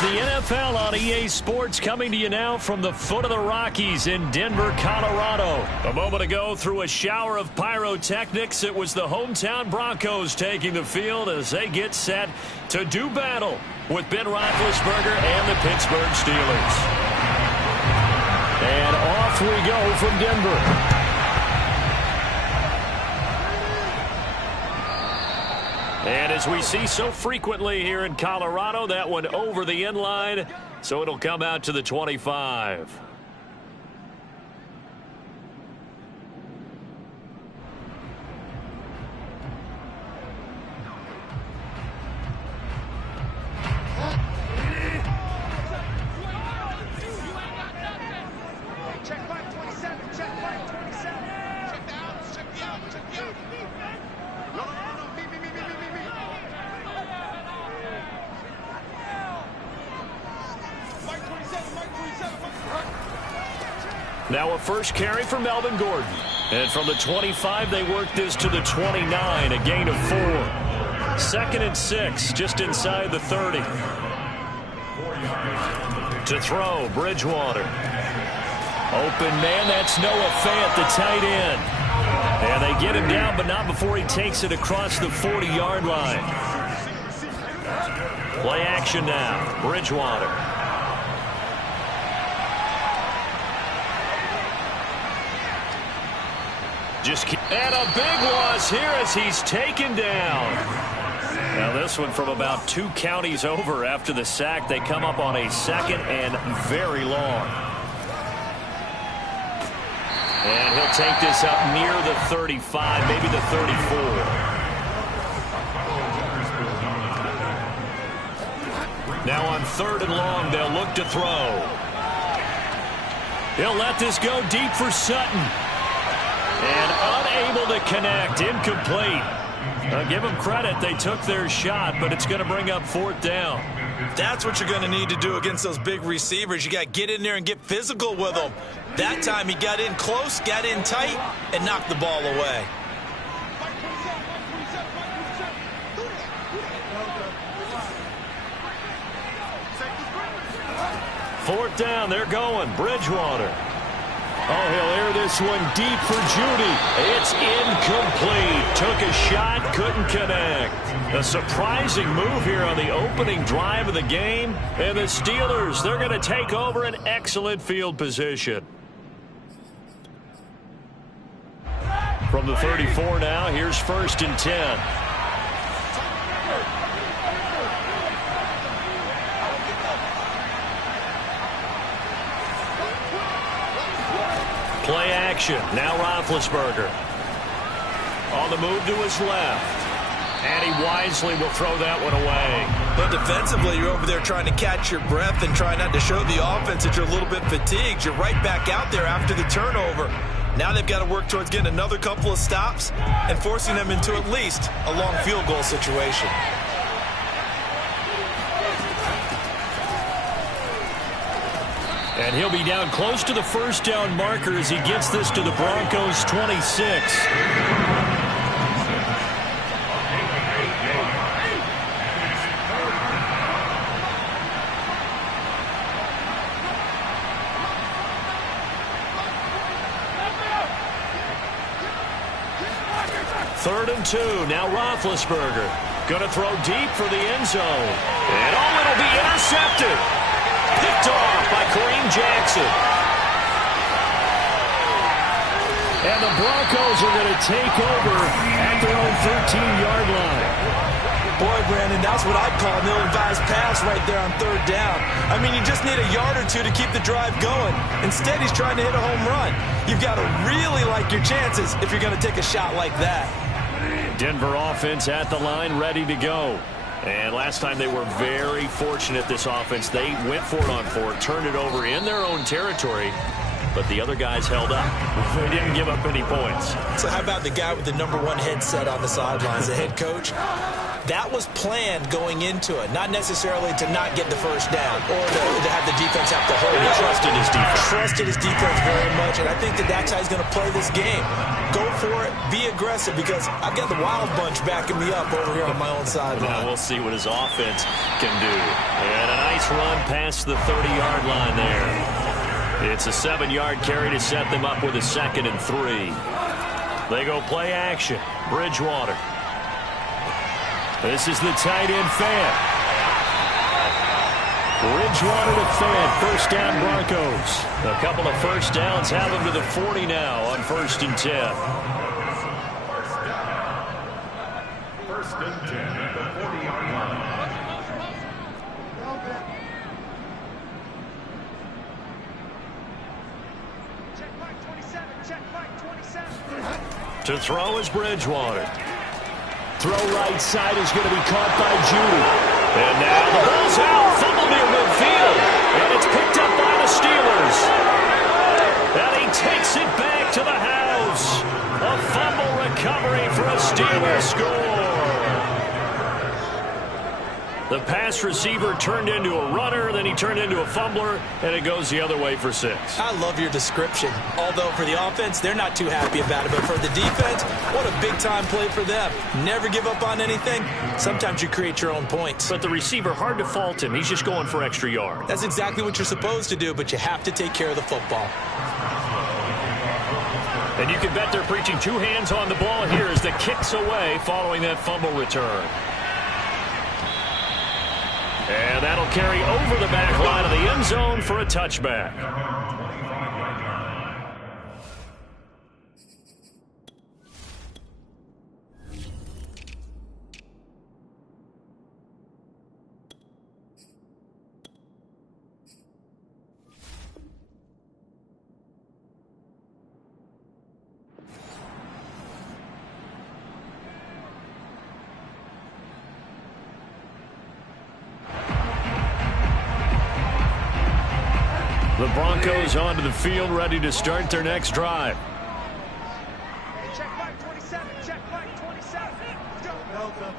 The NFL on EA Sports coming to you now from the foot of the Rockies in Denver, Colorado. A moment ago, through a shower of pyrotechnics, it was the hometown Broncos taking the field as they get set to do battle with Ben Roethlisberger and the Pittsburgh Steelers. And off we go from Denver. And as we see so frequently here in Colorado, that one over the end line, so it'll come out to the 25. Now a first carry for Melvin Gordon. And from the 25, they work this to the 29, a gain of 4. 2nd and 6, just inside the 30. To throw, Bridgewater. Open man, that's Noah Fant, the tight end. And they get him down, but not before he takes it across the 40-yard line. Play action now, Bridgewater. And a big loss here as he's taken down. Now this one from about 2 counties over after the sack. They come up on a 2nd and very long. And he'll take this up near the 35, maybe the 34. Now on 3rd and long, they'll look to throw. He'll let this go deep for Sutton. And unable to connect, incomplete. Give them credit, they took their shot, but it's going to bring up 4th down. That's what you're going to need to do against those big receivers. You got to get in there and get physical with them. That time he got in close, got in tight, and knocked the ball away. Fourth down, they're going. Bridgewater. Oh, he'll air this one deep for Judy. It's incomplete. Took a shot, couldn't connect. A surprising move here on the opening drive of the game. And the Steelers, they're going to take over an excellent field position. From the 34 now, here's 1st and 10. Play action. Now Roethlisberger. On the move to his left. And he wisely will throw that one away. But defensively, you're over there trying to catch your breath and try not to show the offense that you're a little bit fatigued. You're right back out there after the turnover. Now they've got to work towards getting another couple of stops and forcing them into at least a long field goal situation. And he'll be down close to the first down marker as he gets this to the Broncos' 26. Third and 2. Now Roethlisberger. Going to throw deep for the end zone. And oh, it'll be intercepted. Picked off by Kareem Jackson. And the Broncos are going to take over at their own 13-yard line. Boy, Brandon, that's what I'd call an ill-advised pass right there on 3rd down. I mean, you just need a yard or two to keep the drive going. Instead, he's trying to hit a home run. You've got to really like your chances if you're going to take a shot like that. Denver offense at the line, ready to go. And last time they were very fortunate, this offense. They went for it on 4, turned it over in their own territory, but the other guys held up. They didn't give up any points. So how about the guy with the #1 headset on the sidelines, the head coach? That was planned going into it, not necessarily to not get the first down or to have the defense have to hold it. Trusted his defense. Trusted his defense very much, and I think that that's how he's going to play this game. Go for it, be aggressive, because I've got the wild bunch backing me up over here on my own sideline. Now we'll see what his offense can do. And a nice run past the 30-yard line there. It's a 7-yard carry to set them up with a 2nd and 3. They go play action. Bridgewater. This is the tight end fan. Bridgewater to Fant. First down Broncos. A couple of first downs have them to the 40 now on 1st and 10. First and 10 at the 40-yard line. Check mark 27. Check mark 27. To throw is Bridgewater. Throw right side is going to be caught by Judy. And now the ball's out. Fumble near midfield. And it's picked up by the Steelers. And he takes it back to the house. A fumble recovery for a Steelers score. The pass receiver turned into a runner, then he turned into a fumbler, and it goes the other way for 6. I love your description. Although for the offense, they're not too happy about it. But for the defense, what a big-time play for them. Never give up on anything. Sometimes you create your own points. But the receiver, hard to fault him. He's just going for extra yard. That's exactly what you're supposed to do, but you have to take care of the football. And you can bet they're preaching 2 hands on the ball here as the kick's away following that fumble return. And that'll carry over the back line of the end zone for a touchback. The Broncos onto the field, ready to start their next drive. Hey, check mark 27. Check mark 27. Let's go. Delta.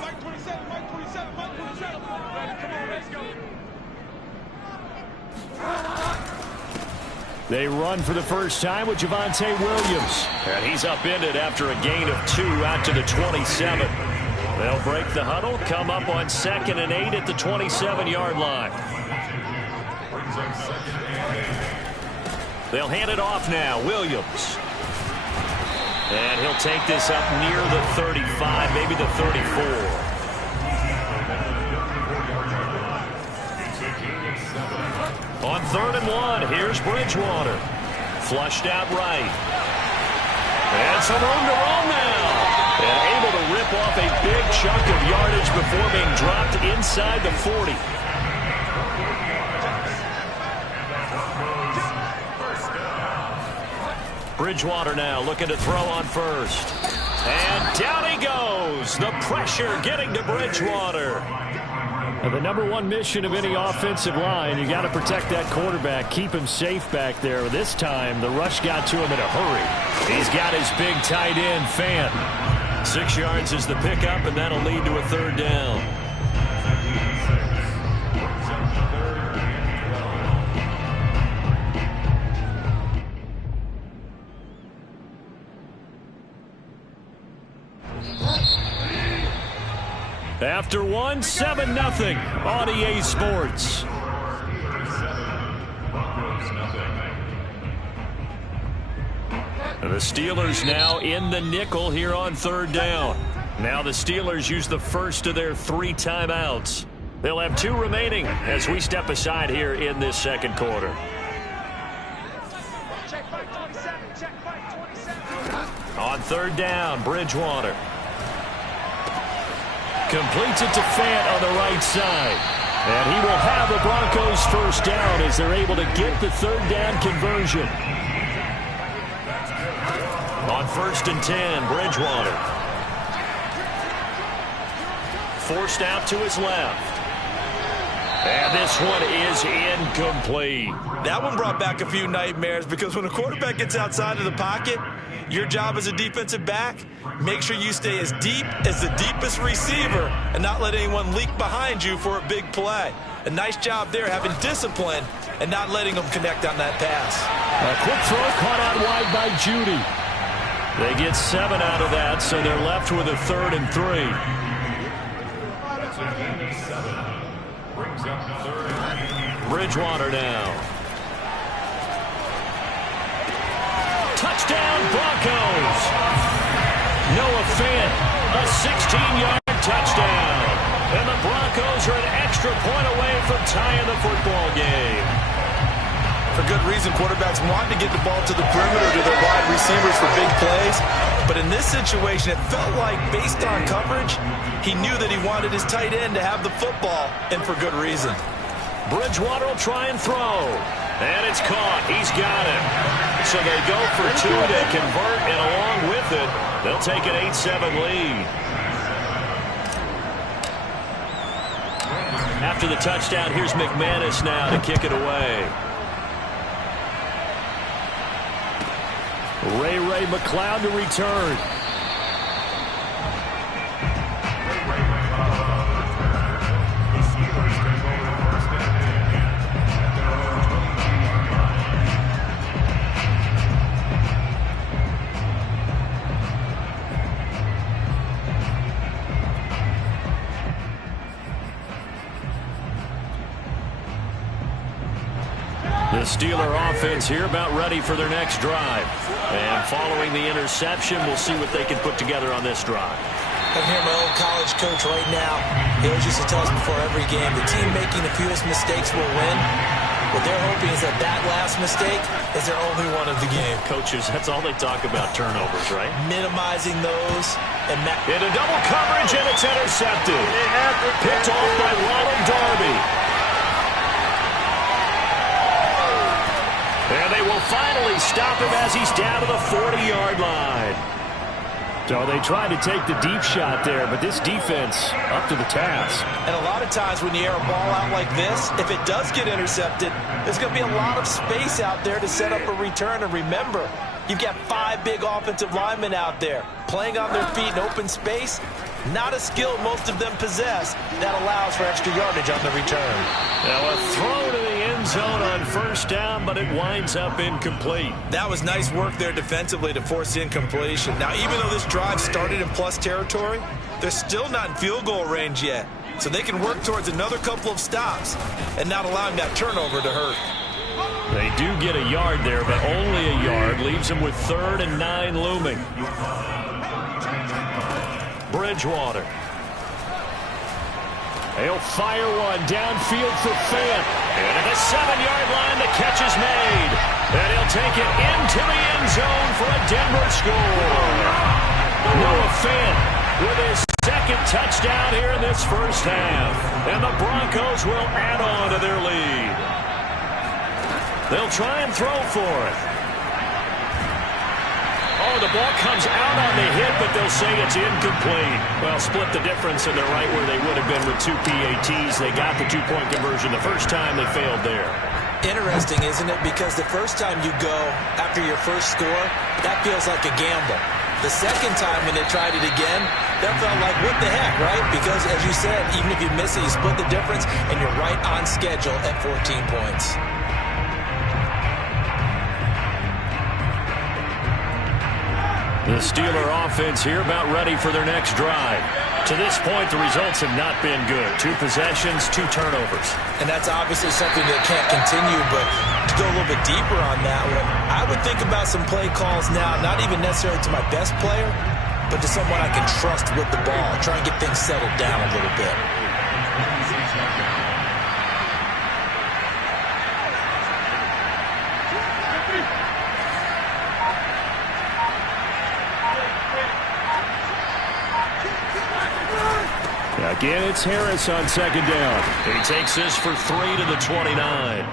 Mark 27. Mark 27. Mark 27. Come on, let's go. They run for the first time with Javonte Williams. And he's upended after a gain of 2 out to the 27. They'll break the huddle, come up on 2nd and 8 at the 27-yard line. Brings up They'll hand it off now. Williams. And he'll take this up near the 35, maybe the 34. On 3rd and 1, here's Bridgewater. Flushed out right. And some room to roam now. And able to rip off a big chunk of yardage before being dropped inside the 40. Bridgewater now looking to throw on first. And down he goes. The pressure getting to Bridgewater. Now, the number one mission of any offensive line, you got to protect that quarterback, keep him safe back there. This time, the rush got to him in a hurry. He's got his big tight end, Fan. 6 yards is the pickup, and that'll lead to a 3rd down. After 1, 7-0 on EA Sports. The Steelers now in the nickel here on 3rd down. Now the Steelers use the first of their 3 timeouts. They'll have 2 remaining as we step aside here in this 2nd quarter. On 3rd down, Bridgewater. Completes it to Fant on the right side. And he will have the Broncos first down as they're able to get the 3rd down conversion. On 1st and 10, Bridgewater. Forced out to his left. And this one is incomplete. That one brought back a few nightmares because when a quarterback gets outside of the pocket, your job as a defensive back, make sure you stay as deep as the deepest receiver and not let anyone leak behind you for a big play. A nice job there having discipline and not letting them connect on that pass. A quick throw caught out wide by Judy. They get 7 out of that, so they're left with a 3rd and 3. Bridgewater now. Touchdown, Broncos. Noah Fant, a 16-yard touchdown. And the Broncos are an extra point away from tying the football game. For good reason, quarterbacks want to get the ball to the perimeter to their wide receivers for big plays. But in this situation, it felt like, based on coverage, he knew that he wanted his tight end to have the football, and for good reason. Bridgewater will try and throw. And it's caught. He's got it. So they go for 2 to convert, and along with it, they'll take an 8-7 lead. After the touchdown, here's McManus now to kick it away. Ray McLeod to return. The Steeler offense here about ready for their next drive. And following the interception, we'll see what they can put together on this drive. I'm here, my old college coach right now. He always used to tell us before every game, the team making the fewest mistakes will win. What they're hoping is that last mistake is their only one of the game. Coaches, that's all they talk about, turnovers, right? Minimizing those. Into double coverage, and it's intercepted. Picked off by Ronald Darby. And they will finally stop him as he's down to the 40-yard line. So they tried to take the deep shot there, but this defense up to the task. And a lot of times when you air a ball out like this, if it does get intercepted, there's going to be a lot of space out there to set up a return. And remember, you've got 5 big offensive linemen out there playing on their feet in open space. Not a skill most of them possess that allows for extra yardage on the return. Now a throw to the end zone on first down, but it winds up incomplete. That was nice work there defensively to force incompletion. Now, even though this drive started in plus territory, they're still not in field goal range yet. so they can work towards another couple of stops and not allowing that turnover to hurt. They do get a yard there, but only a yard. Leaves them with 3rd and 9 looming. Bridgewater. He'll fire one downfield for Fant. And at the 7-yard line, the catch is made. And he'll take it into the end zone for a Denver score. Noah Fant with his second touchdown here in this first half. And the Broncos will add on to their lead. They'll try and throw for it. Oh, the ball comes out on the hit, but they'll say it's incomplete. Well, split the difference, and they're right where they would have been with 2 PATs. They got the 2-point conversion the first time. They failed there. Interesting, isn't it? Because the first time you go after your first score, that feels like a gamble. The second time when they tried it again, that felt like, what the heck, right? Because, as you said, even if you miss it, you split the difference, and you're right on schedule at 14 points. The Steeler offense here about ready for their next drive. To this point, the results have not been good. 2 possessions, 2 turnovers. And that's obviously something that can't continue, but to go a little bit deeper on that one, I would think about some play calls now, not even necessarily to my best player, but to someone I can trust with the ball. Try and get things settled down a little bit. Again, it's Harris on 2nd down. He takes this for 3 to the 29.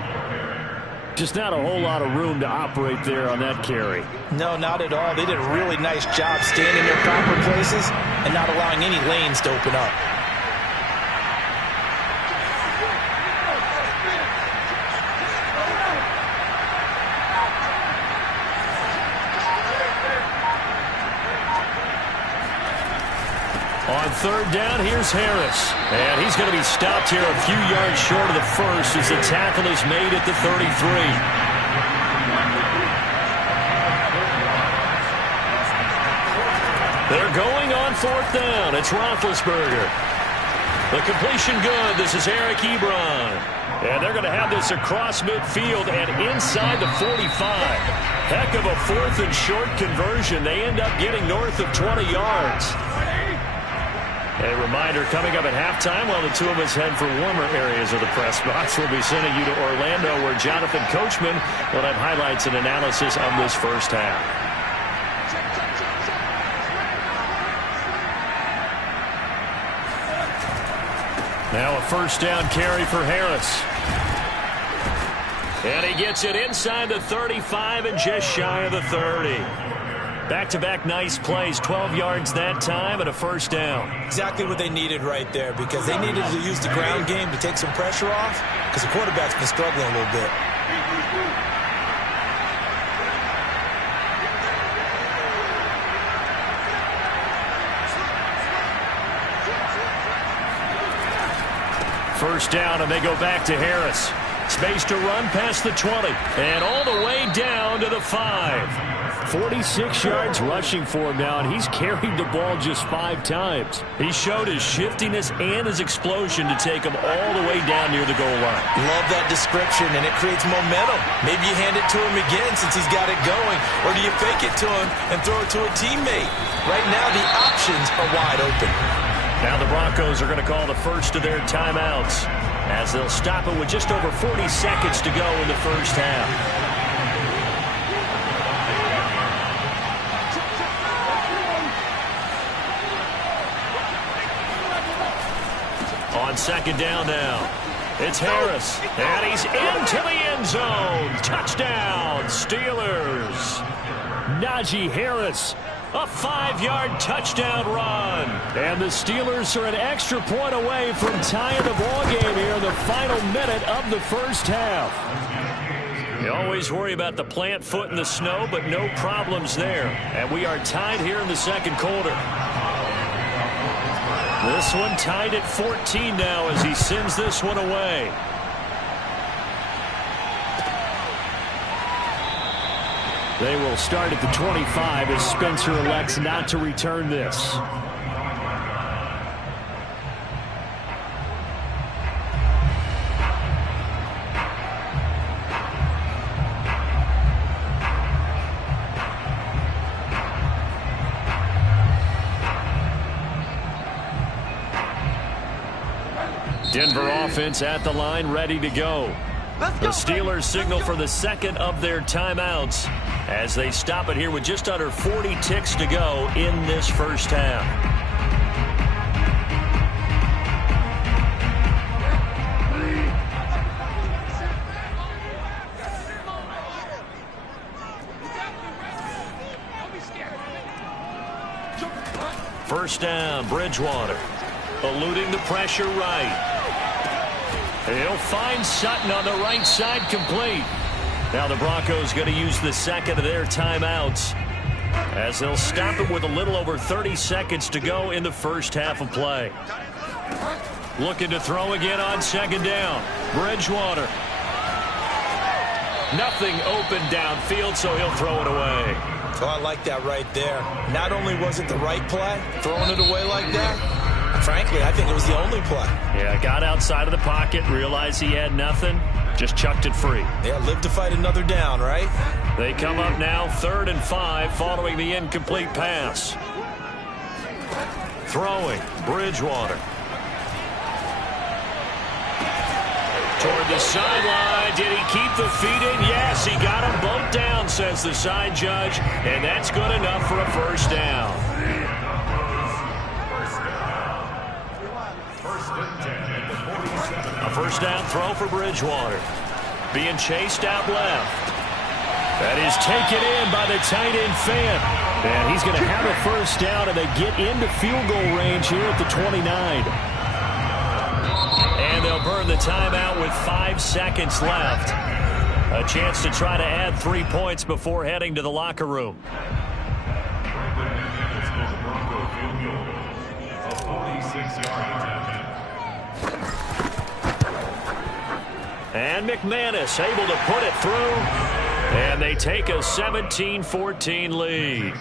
Just not a whole lot of room to operate there on that carry. No, not at all. They did a really nice job staying in their proper places and not allowing any lanes to open up. On 3rd down, here's Harris. And he's going to be stopped here a few yards short of the first as the tackle is made at the 33. They're going on 4th down. It's Roethlisberger. The completion good. This is Eric Ebron. And they're going to have this across midfield and inside the 45. Heck of a 4th and short conversion. They end up getting north of 20 yards. A reminder, coming up at halftime, while the two of us head for warmer areas of the press box, we'll be sending you to Orlando, where Jonathan Coachman will have highlights and analysis of this first half. Now a 1st down carry for Harris. And he gets it inside the 35 and just shy of the 30. Back-to-back nice plays, 12 yards that time and a 1st down. Exactly what they needed right there, because they needed to use the ground game to take some pressure off, because the quarterback's been struggling a little bit. First down, and they go back to Harris. Space to run past the 20, and all the way down to the 5. 46 yards rushing for him now, and he's carried the ball just 5 times. He showed his shiftiness and his explosion to take him all the way down near the goal line. Love that description, and it creates momentum. Maybe you hand it to him again since he's got it going, or do you fake it to him and throw it to a teammate? Right now, the options are wide open. Now the Broncos are going to call the first of their timeouts, as they'll stop it with just over 40 seconds to go in the first half. On 2nd down now, it's Harris, and he's into the end zone. Touchdown, Steelers. Najee Harris, a 5-yard touchdown run. And the Steelers are an extra point away from tying the ball game here in the final minute of the first half. You always worry about the plant foot in the snow, but no problems there. And we are tied here in the second quarter. This one tied at 14 now as he sends this one away. They will start at the 25 as Spencer elects not to return this. Denver offense at the line, ready to go. The Steelers signal for the second of their timeouts as they stop it here with just under 40 ticks to go in this first half. First down, Bridgewater. Eluding the pressure right. He'll find Sutton on the right side, complete. Now the Broncos going to use the second of their timeouts as they'll stop it with a little over 30 seconds to go in the first half of play. Looking to throw again on second down. Bridgewater. Nothing open downfield, so he'll throw it away. Oh, I like that right there. Not only was it the right play, throwing it away like that, frankly, I think it was the only play. Yeah, got outside of the pocket, realized he had nothing, just chucked it free. Yeah, live to fight another down, right? They come up now 3rd and 5 following the incomplete pass. Throwing, Bridgewater. Toward the sideline. Did he keep the feet in? Yes, he got them both down, says the side judge, and that's good enough for a first down. A first down throw for Bridgewater. Being chased out left. That is taken in by the tight end Fant. And he's going to have a first down, and they get into field goal range here at the 29. And they'll burn the timeout with 5 seconds left. A chance to try to add 3 points before heading to the locker room. And McManus able to put it through. And they take a 17-14 lead.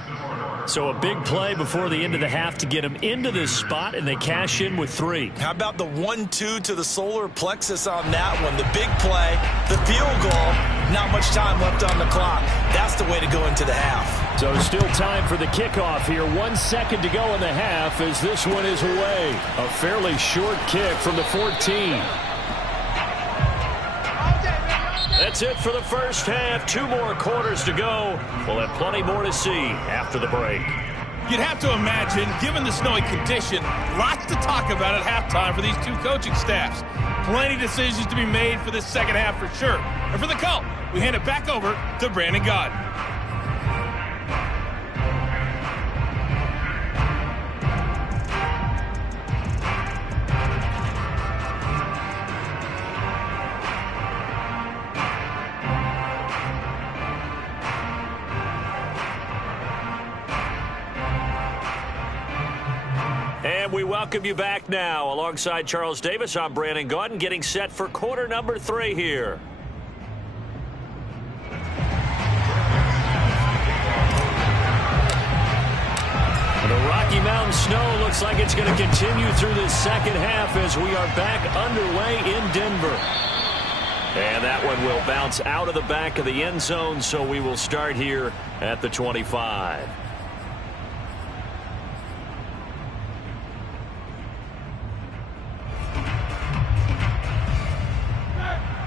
So a big play before the end of the half to get them into this spot, and they cash in with 3. How about the 1-2 to the solar plexus on that one? The big play, the field goal, not much time left on the clock. That's the way to go into the half. So still time for the kickoff here. 1 second to go in the half as this one is away. A fairly short kick from the 14. That's it for the first half. 2 more quarters to go. We'll have plenty more to see after the break. You'd have to imagine, given the snowy condition, lots to talk about at halftime for these 2 coaching staffs. Plenty decisions to be made for this second half for sure. And for the Cult, we hand it back over to Brandon Gaudin. And we welcome you back now. Alongside Charles Davis, I'm Brandon Gaudin, getting set for quarter number 3 here. The Rocky Mountain snow looks like it's going to continue through this second half as we are back underway in Denver. And that one will bounce out of the back of the end zone, so we will start here at the 25.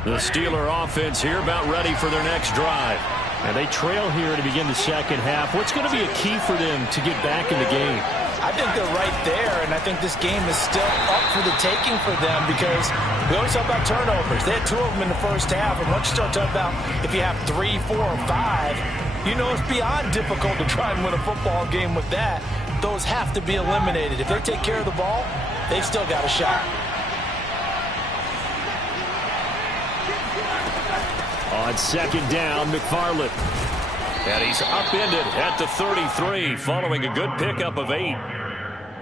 The Steeler offense here about ready for their next drive. And they trail here to begin the second half. What's going to be a key for them to get back in the game? I think they're right there, and I think this game is still up for the taking for them because we always talk about turnovers. They had 2 of them in the first half, and once you start talking about if you have 3, 4, or 5, you know it's beyond difficult to try and win a football game with that. Those have to be eliminated. If they take care of the ball, they've still got a shot. On second down, McFarland. And he's upended at the 33 following a good pickup of 8.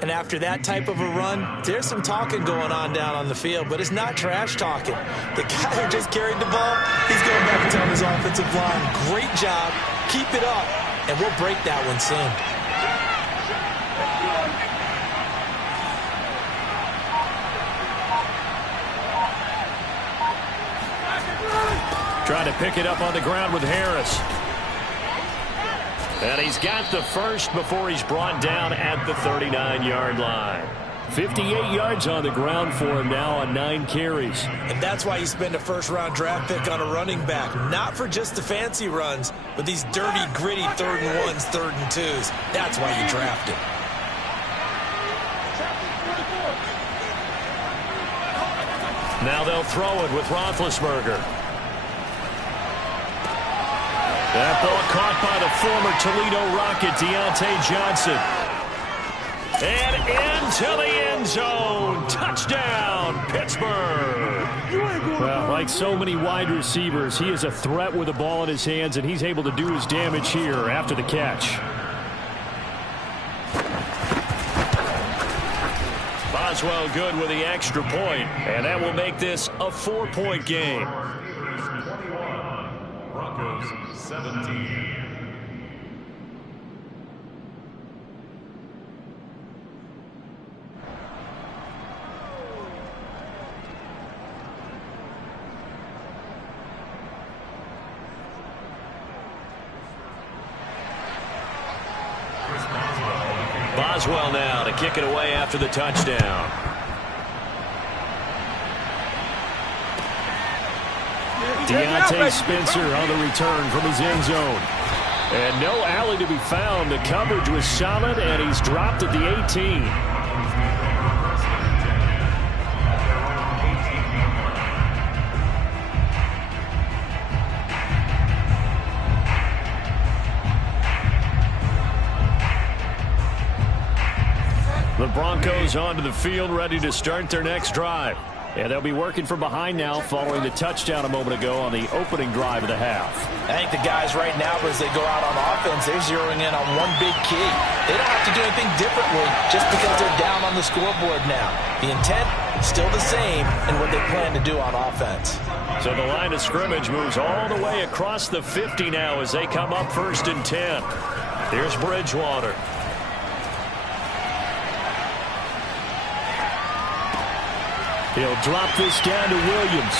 And after that type of a run, there's some talking going on down on the field, but it's not trash talking. The guy who just carried the ball, he's going back and telling his offensive line, great job, keep it up, and we'll break that one soon. Trying to pick it up on the ground with Harris. And he's got the first before he's brought down at the 39-yard line. 58 yards on the ground for him now on 9 carries. And that's why you spend a first-round draft pick on a running back. Not for just the fancy runs, but these dirty, gritty 3rd and 1s, 3rd and 2s. That's why you draft him. Now they'll throw it with Roethlisberger. That ball caught by the former Toledo Rocket, Deontay Johnson. And into the end zone. Touchdown, Pittsburgh. Well, like so many wide receivers, he is a threat with the ball in his hands, and he's able to do his damage here after the catch. Boswell good with the extra point, and that will make this a 4-point game. Broncos 17. Boswell now to kick it away after the touchdown. Deontay Spencer on the return from his end zone. And no alley to be found. The coverage was solid, and he's dropped at the 18. The Broncos onto the field, ready to start their next drive. And they'll be working from behind now following the touchdown a moment ago on the opening drive of the half. I think the guys right now, as they go out on offense, they're zeroing in on one big key. They don't have to do anything differently just because they're down on the scoreboard now. The intent, still the same in what they plan to do on offense. So the line of scrimmage moves all the way across the 50 now as they come up 1st and 10. Here's Bridgewater. He'll drop this down to Williams.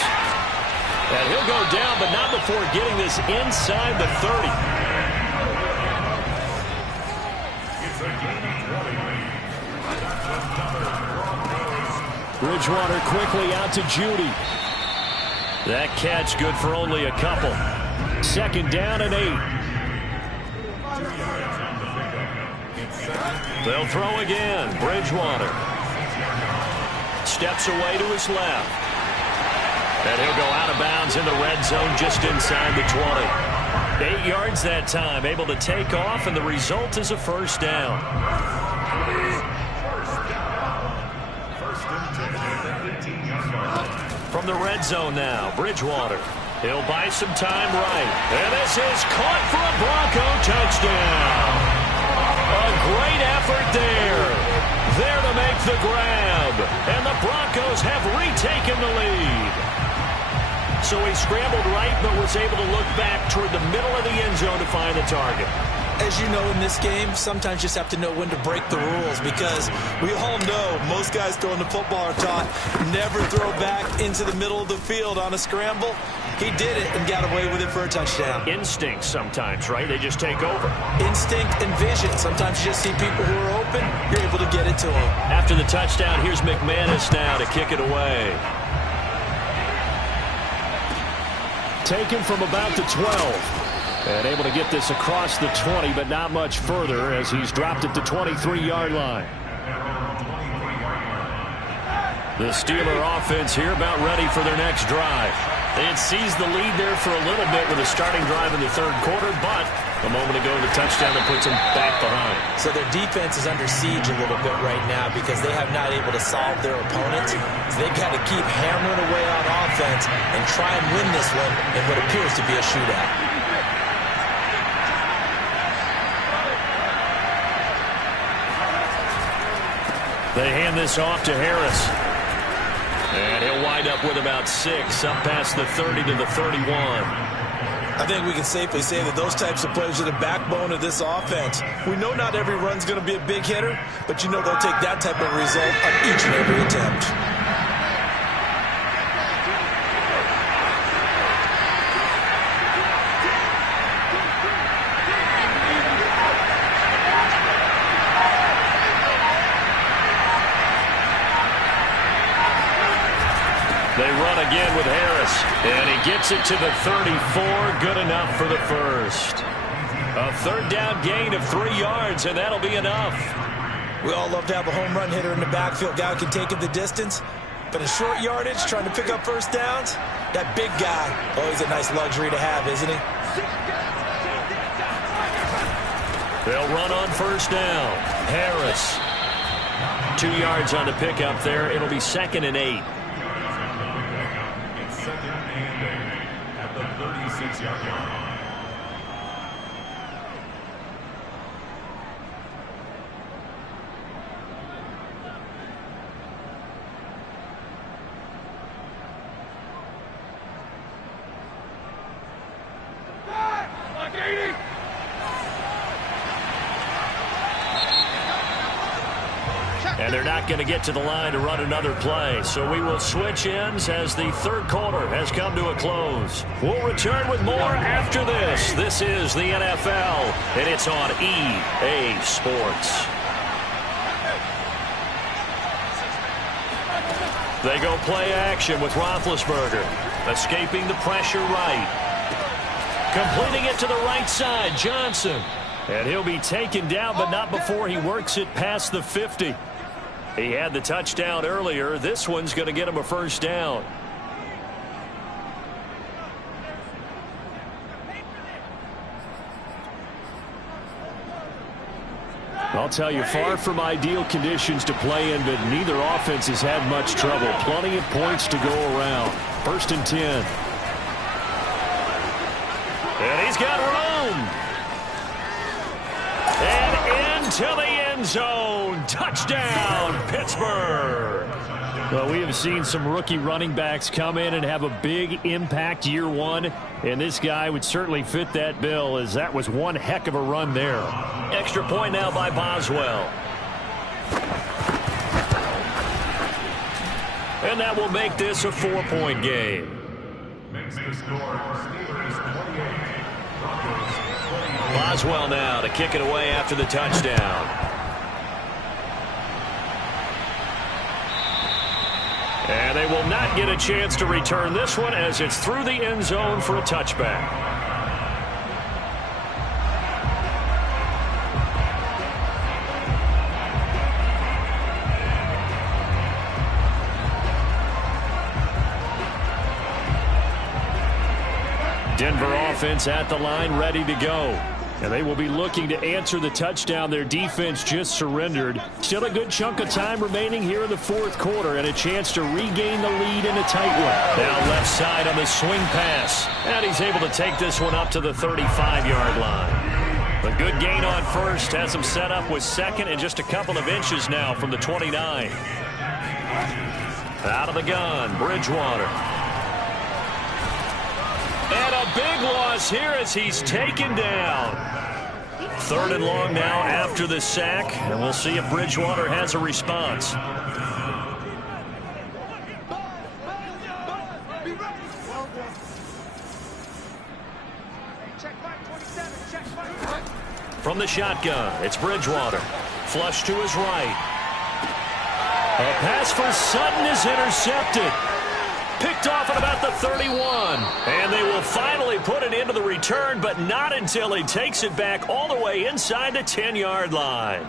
And he'll go down, but not before getting this inside the 30. Bridgewater quickly out to Judy. That catch good for only a couple. 2nd down and 8. They'll throw again. Bridgewater steps away to his left. And he'll go out of bounds in the red zone just inside the 20. 8 yards that time, able to take off, and the result is a 1st down. From the red zone now, Bridgewater. He'll buy some time right. And this is caught for a Bronco touchdown. A great effort there. There to make the grab. And the Broncos have retaken the lead. So he scrambled right, but was able to look back toward the middle of the end zone to find the target. As you know, in this game, sometimes you just have to know when to break the rules, because we all know most guys throwing the football are taught never throw back into the middle of the field on a scramble. He did it and got away with it for a touchdown. Instinct sometimes, right? They just take over. Instinct and vision. Sometimes you just see people who are open, you're able to get it to them. After the touchdown, here's McManus now to kick it away. Taken from about the 12. And able to get this across the 20, but not much further as he's dropped it to 23-yard line. The Steeler offense here about ready for their next drive. They had seized the lead there for a little bit with a starting drive in the 3rd quarter, but a moment ago the touchdown that puts them back behind. So their defense is under siege a little bit right now because they have not able to solve their opponents. So they've got to keep hammering away on offense and try and win this one in what appears to be a shootout. They hand this off to Harris. And he'll wind up with about 6, up past the 30 to the 31. I think we can safely say that those types of plays are the backbone of this offense. We know not every run's going to be a big hitter, but you know they'll take that type of result on each and every attempt. And he gets it to the 34. Good enough for the first. A third down gain of 3 yards, and that'll be enough. We all love to have a home run hitter in the backfield. Guy who can take it the distance. But in short yardage, trying to pick up first downs, that big guy, always a nice luxury to have, isn't he? They'll run on first down. Harris. 2 yards on the pickup there. It'll be 2nd and 8. It's 2nd and 8 at the 36-yard line. And they're not going to get to the line to run another play. So we will switch ends as the third quarter has come to a close. We'll return with more after this. This is the NFL, and it's on EA Sports. They go play action with Roethlisberger. Escaping the pressure right. Completing it to the right side, Johnson. And he'll be taken down, but not before he works it past the 50. He had the touchdown earlier. This one's going to get him a first down. I'll tell you, far from ideal conditions to play in, but neither offense has had much trouble. Plenty of points to go around. 1st and 10. And he's got room. And into the end zone. Touchdown, Pittsburgh. Well, we have seen some rookie running backs come in and have a big impact year one, and this guy would certainly fit that bill, as that was one heck of a run there. Extra point now by Boswell. And that will make this a 4-point game. Makes the score Steelers 28. Broncos 28. Boswell now to kick it away after the touchdown. And they will not get a chance to return this one, as it's through the end zone for a touchback. Denver offense at the line, ready to go. And they will be looking to answer the touchdown their defense just surrendered. Still a good chunk of time remaining here in the fourth quarter, and a chance to regain the lead in a tight one. Now left side on the swing pass. And he's able to take this one up to the 35-yard line. A good gain on first has him set up with second and just a couple of inches now from the 29. Out of the gun, Bridgewater. And a big loss here as he's taken down. 3rd and long now after the sack, and we'll see if Bridgewater has a response. From the shotgun, it's Bridgewater. Flush to his right. A pass for Sutton is intercepted. Picked off at about the 31. And they will finally put it into the return, but not until he takes it back all the way inside the 10-yard line.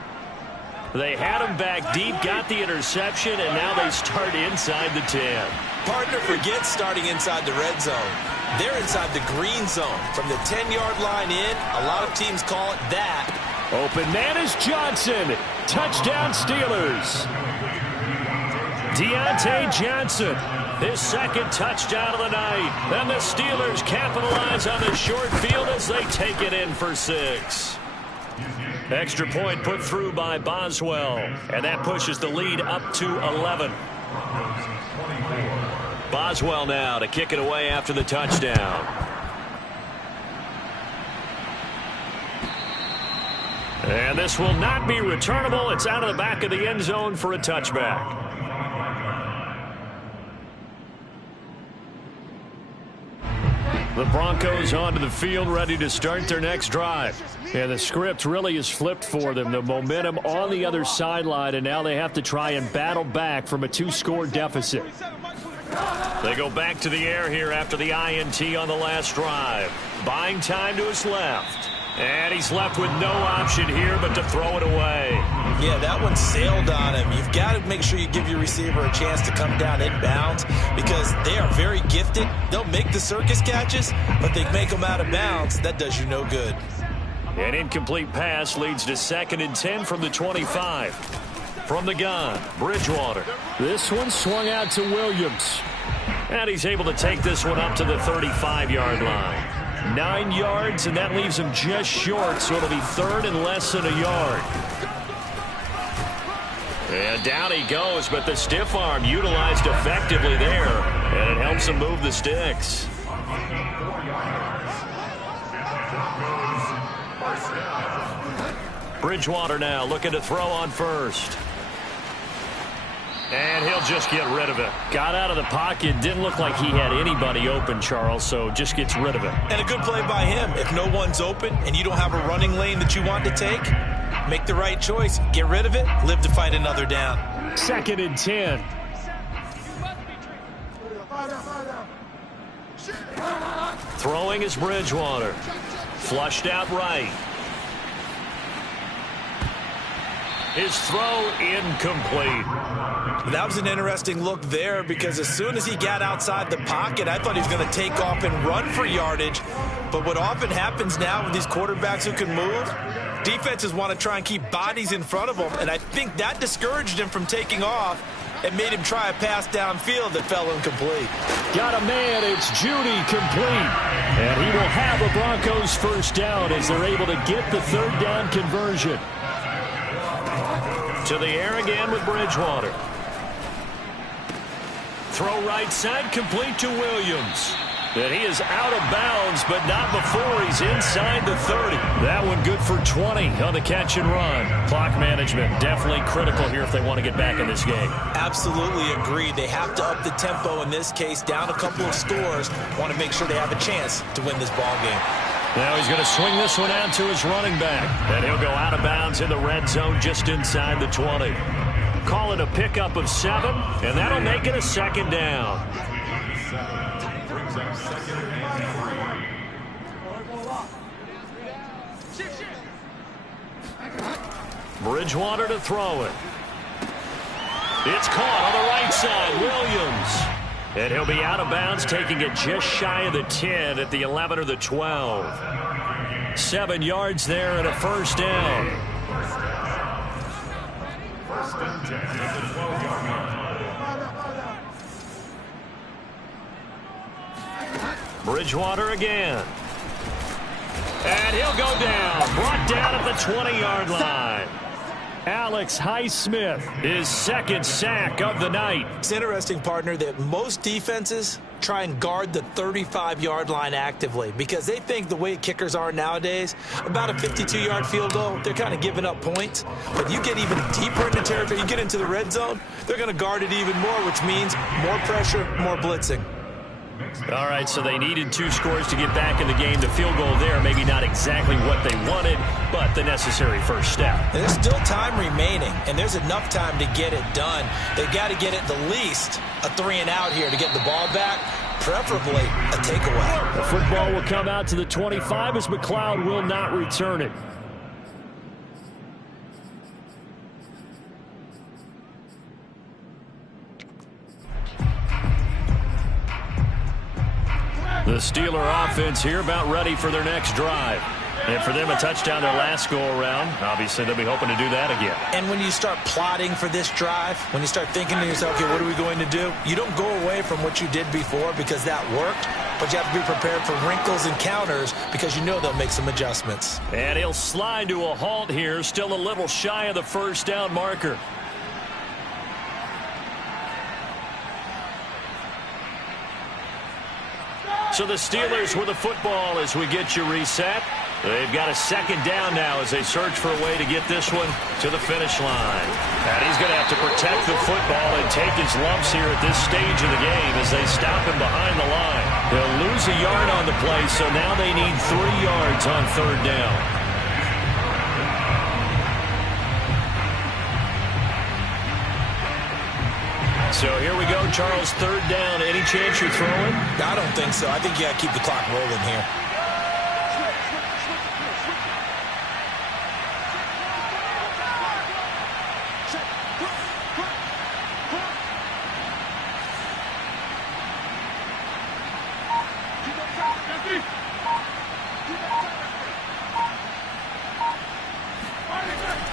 They had him back deep, got the interception, and now they start inside the 10. Partner forgets starting inside the red zone. They're inside the green zone. From the 10-yard line in, a lot of teams call it that. Open man is Johnson. Touchdown Steelers. Deontay Johnson. His second touchdown of the night. And the Steelers capitalize on the short field as they take it in for 6. Extra point put through by Boswell. And that pushes the lead up to 11. Boswell now to kick it away after the touchdown. And this will not be returnable. It's out of the back of the end zone for a touchback. The Broncos onto the field, ready to start their next drive. And the script really is flipped for them. The momentum on the other sideline, and now they have to try and battle back from a 2-score deficit. They go back to the air here after the INT on the last drive. Buying time to his left. And he's left with no option here but to throw it away. Yeah, that one sailed on him. You've got to make sure you give your receiver a chance to come down inbounds because they are very gifted. They'll make the circus catches, but they make them out of bounds. That does you no good. An incomplete pass leads to 2nd and 10 from the 25. From the gun, Bridgewater. This one swung out to Williams. And he's able to take this one up to the 35-yard line. 9 yards, and that leaves him just short, so it'll be 3rd and less than a yard. And down he goes, but the stiff arm utilized effectively there, and it helps him move the sticks. Bridgewater now looking to throw on first. And he'll just get rid of it. Got out of the pocket. Didn't look like he had anybody open, Charles, so just gets rid of it. And a good play by him. If no one's open and you don't have a running lane that you want to take, make the right choice. Get rid of it. Live to fight another down. 2nd and 10. Throwing is Bridgewater. Flushed out right. His throw incomplete. That was an interesting look there because as soon as he got outside the pocket, I thought he was going to take off and run for yardage. But what often happens now with these quarterbacks who can move, defenses want to try and keep bodies in front of them, and I think that discouraged him from taking off and made him try a pass downfield that fell incomplete. Got a man, it's Judy, complete. And he will have a Broncos first down as they're able to get the 3rd down conversion. To the air again with Bridgewater. Throw right side, complete to Williams. And he is out of bounds, but not before he's inside the 30. That one good for 20 on the catch and run. Clock management definitely critical here if they want to get back in this game. Absolutely agreed. They have to up the tempo in this case, down a couple of scores. Want to make sure they have a chance to win this ball game. Now he's going to swing this one out to his running back. And he'll go out of bounds in the red zone just inside the 20. Call it a pickup of 7, and that'll make it a 2nd down. Bridgewater to throw it. It's caught on the right side. Williams. And he'll be out of bounds, taking it just shy of the 10 at the 11 or the 12. 7 yards there and a first down. First and 10 at the 12-yard line. Bridgewater again. And he'll go down. Brought down at the 20-yard line. Alex Highsmith, his 2nd sack of the night. It's interesting, partner, that most defenses try and guard the 35-yard line actively because they think the way kickers are nowadays, about a 52-yard field goal, they're kind of giving up points. But you get even deeper into territory, you get into the red zone, they're going to guard it even more, which means more pressure, more blitzing. All right, so they needed 2 scores to get back in the game. The field goal there, maybe not exactly what they wanted, but the necessary first step. And there's still time remaining, and there's enough time to get it done. They've got to get at the least a 3-and-out here to get the ball back, preferably a takeaway. The football will come out to the 25 as McLeod will not return it. The Steeler offense here about ready for their next drive. And for them, a touchdown their last go-around. Obviously, they'll be hoping to do that again. And when you start plotting for this drive, when you start thinking to yourself, okay, what are we going to do? You don't go away from what you did before because that worked, but you have to be prepared for wrinkles and counters because you know they'll make some adjustments. And he'll slide to a halt here, still a little shy of the first down marker. So the Steelers with the football as we get you reset. They've got a 2nd down now as they search for a way to get this one to the finish line. And he's going to have to protect the football and take his lumps here at this stage of the game as they stop him behind the line. They'll lose a yard on the play, so now they need 3 yards on 3rd down. So here we go, Charles, third down. Any chance you're throwing? I don't think so. I think you got to keep the clock rolling here.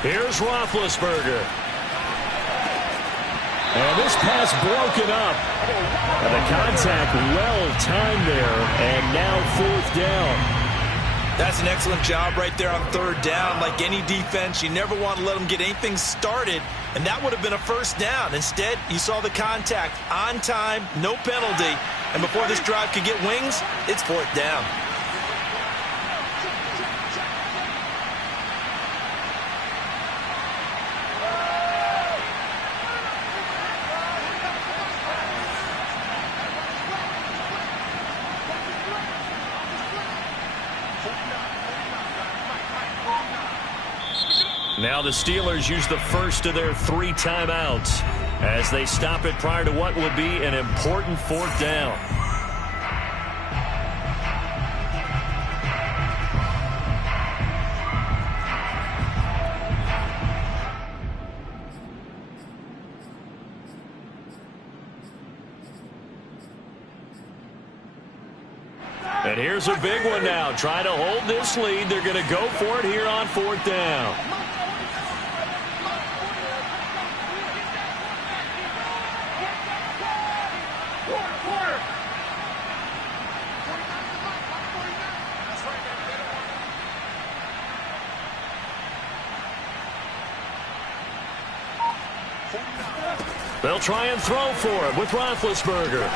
Here's Roethlisberger. And this pass broken up. And the contact well timed there. And now fourth down. That's an excellent job right there on third down. Like any defense, you never want to let them get anything started. And that would have been a first down. Instead, you saw the contact on time, no penalty. And before this drive could get wings, it's fourth down. Now the Steelers use the first of their 3 timeouts as they stop it prior to what will be an important fourth down. And here's a big one now. Trying to hold this lead. They're going to go for it here on fourth down. They'll try and throw for it with Roethlisberger.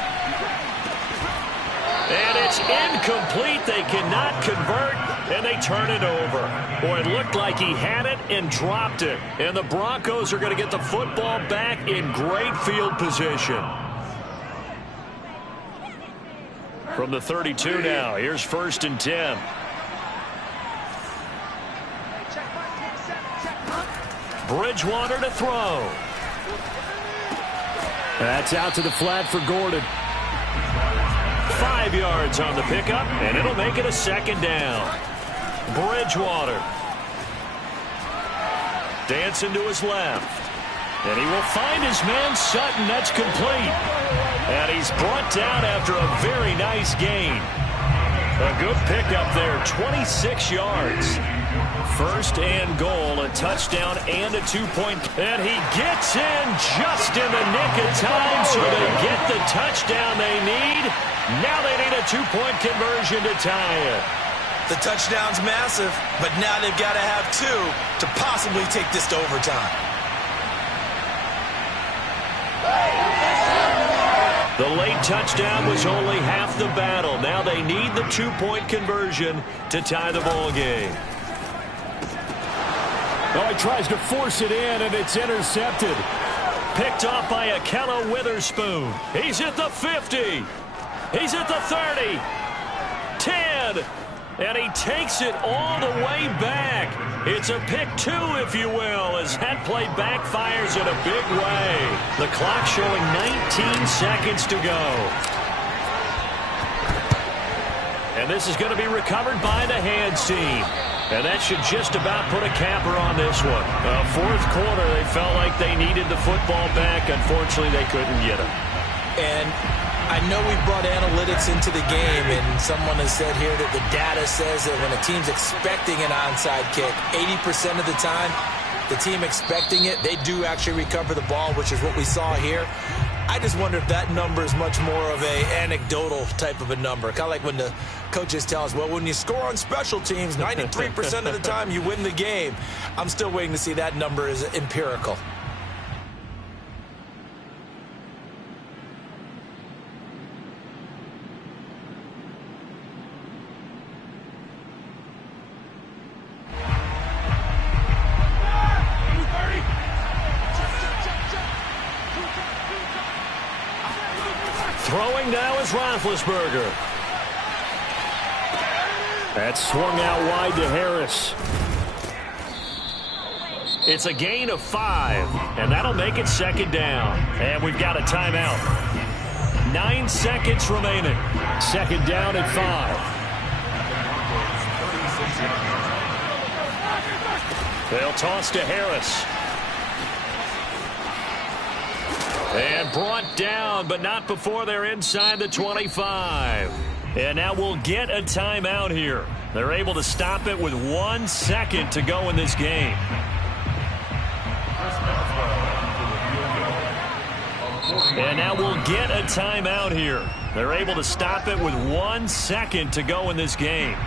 And it's incomplete. They cannot convert, and they turn it over. Boy, it looked like he had it and dropped it. And the Broncos are going to get the football back in great field position. From the 32 now, here's 1st and 10. Bridgewater to throw. That's out to the flat for Gordon. 5 yards on the pickup, and it'll make it a second down. Bridgewater. Dancing to his left. And he will find his man Sutton. That's complete. And he's brought down after a very nice gain. A good pickup there, 26 yards. 1st and goal, a touchdown and a 2-point. And he gets in just in the nick of time, so they get the touchdown they need. Now they need a 2-point conversion to tie it. The touchdown's massive, but now they've got to have 2 to possibly take this to overtime. The late touchdown was only half the battle. Now they need the 2-point conversion to tie the ball game. Oh, he tries to force it in, and it's intercepted. Picked off by Akella Witherspoon. He's at the 50. He's at the 30. 10. And he takes it all the way back. It's a pick 2, if you will, as that play backfires in a big way. The clock showing 19 seconds to go. And this is going to be recovered by the hands team. And that should just about put a capper on this one. Fourth quarter, they felt like they needed the football back. Unfortunately, they couldn't get it. And I know we brought analytics into the game, and someone has said here that the data says that when a team's expecting an onside kick, 80% of the time, the team expecting it, they do actually recover the ball, which is what we saw here. I just wonder if that number is much more of a anecdotal type of a number. Kind of like when the coaches tell us, well, when you score on special teams, 93% of the time you win the game. I'm still waiting to see that number is empirical. Throwing now is Roethlisberger. That's swung out wide to Harris. It's a gain of 5, and that'll make it second down. And we've got a timeout. 9 seconds remaining. Second down at 5. They'll toss to Harris. And brought down, but not before they're inside the 25. And now we'll get a timeout here. They're able to stop it with 1 second to go in this game. And now we'll get a timeout here. They're able to stop it with 1 second to go in this game.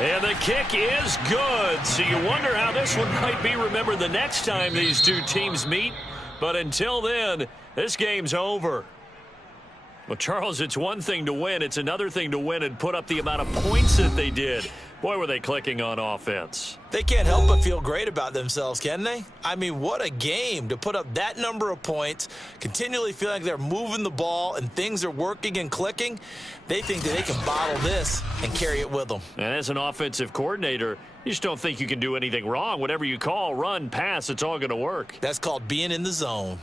And the kick is good. So you wonder how this one might be remembered the next time these two teams meet. But until then, this game's over. Well, Charles, it's one thing to win. It's another thing to win and put up the amount of points that they did. Boy, were they clicking on offense. They can't help but feel great about themselves, can they? I mean, what a game to put up that number of points, continually feel like they're moving the ball and things are working and clicking. They think that they can bottle this and carry it with them. And as an offensive coordinator, you just don't think you can do anything wrong. Whatever you call, run, pass, it's all going to work. That's called being in the zone.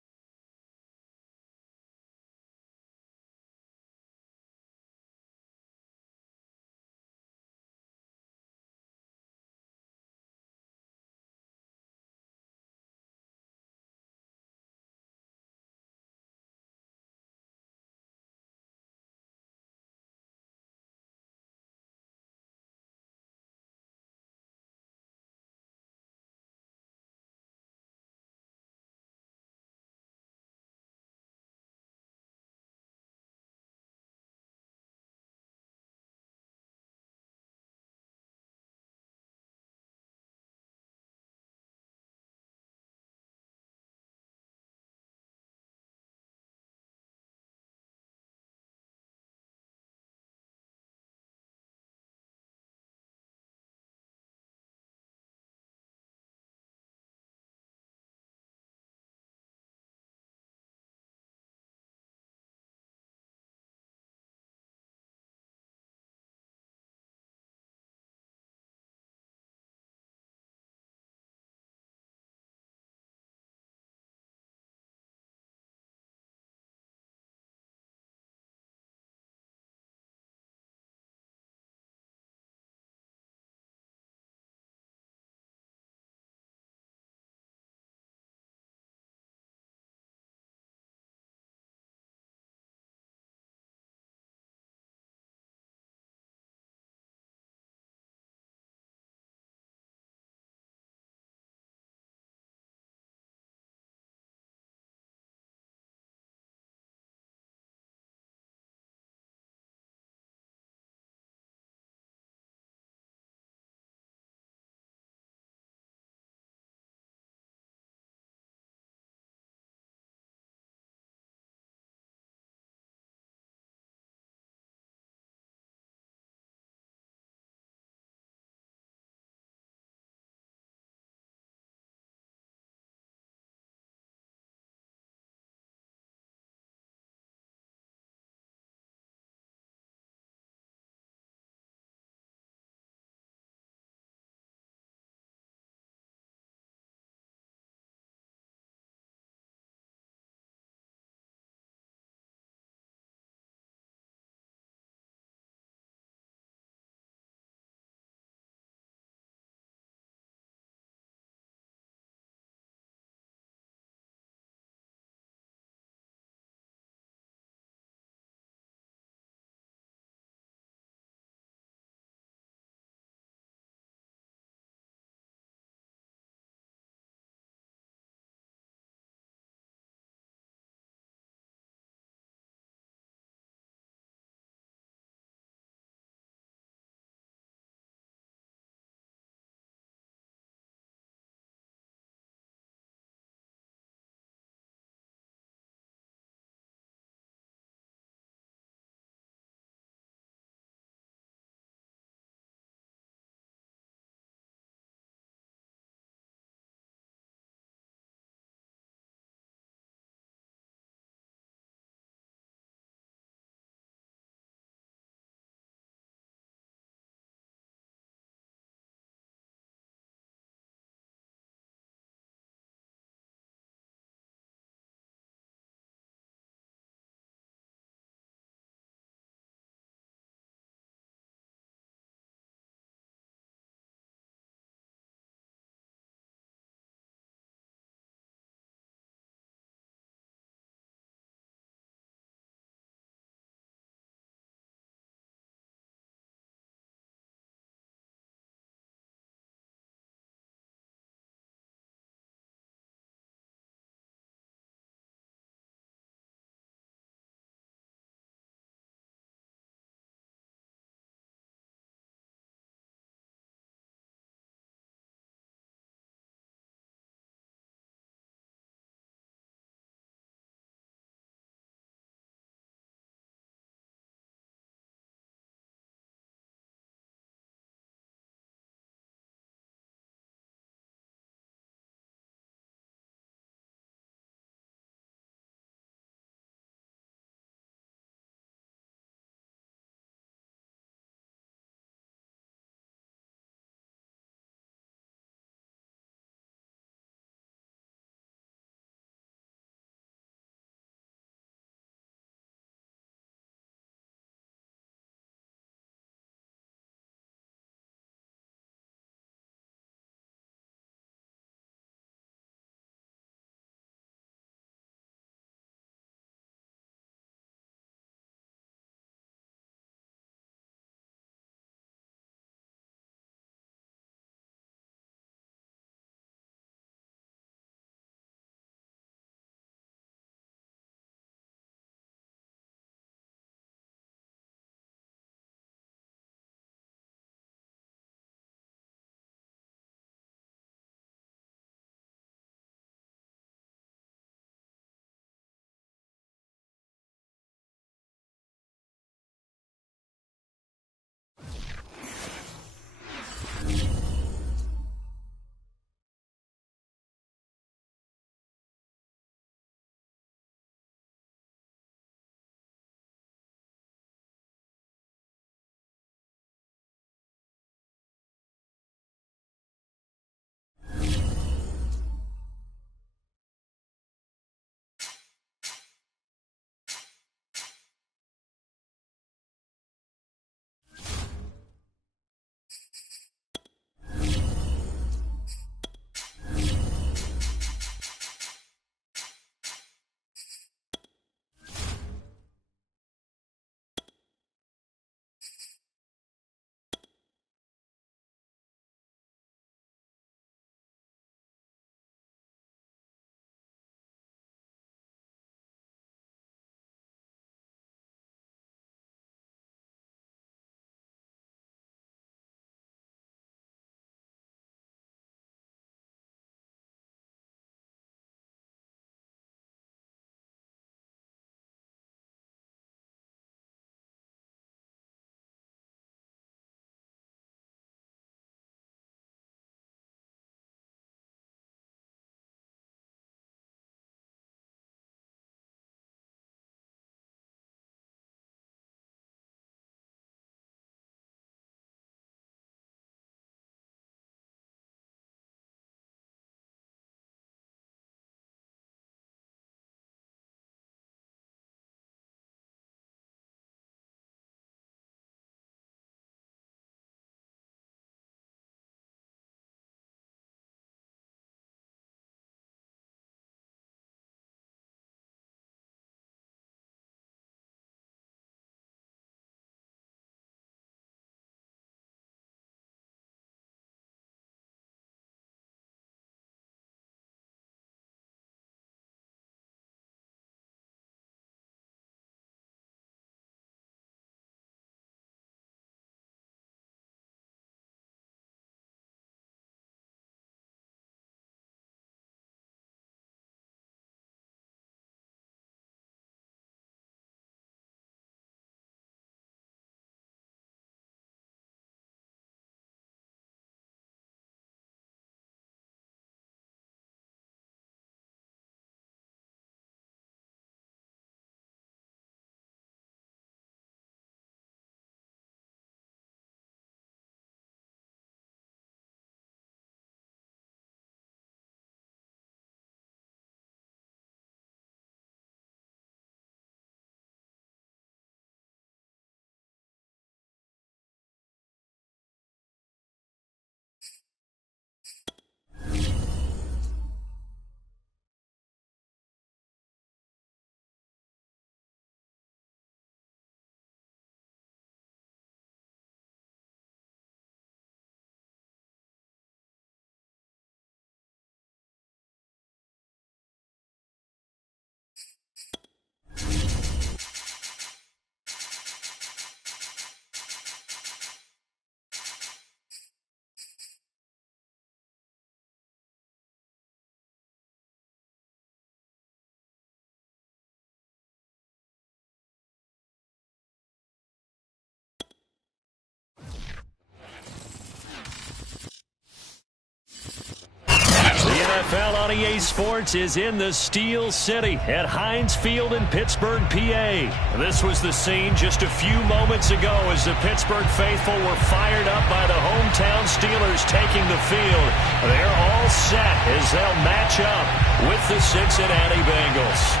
NFL on EA Sports is in the Steel City at Heinz Field in Pittsburgh, PA. This was the scene just a few moments ago as the Pittsburgh faithful were fired up by the hometown Steelers taking the field. They're all set as they'll match up with the Cincinnati Bengals.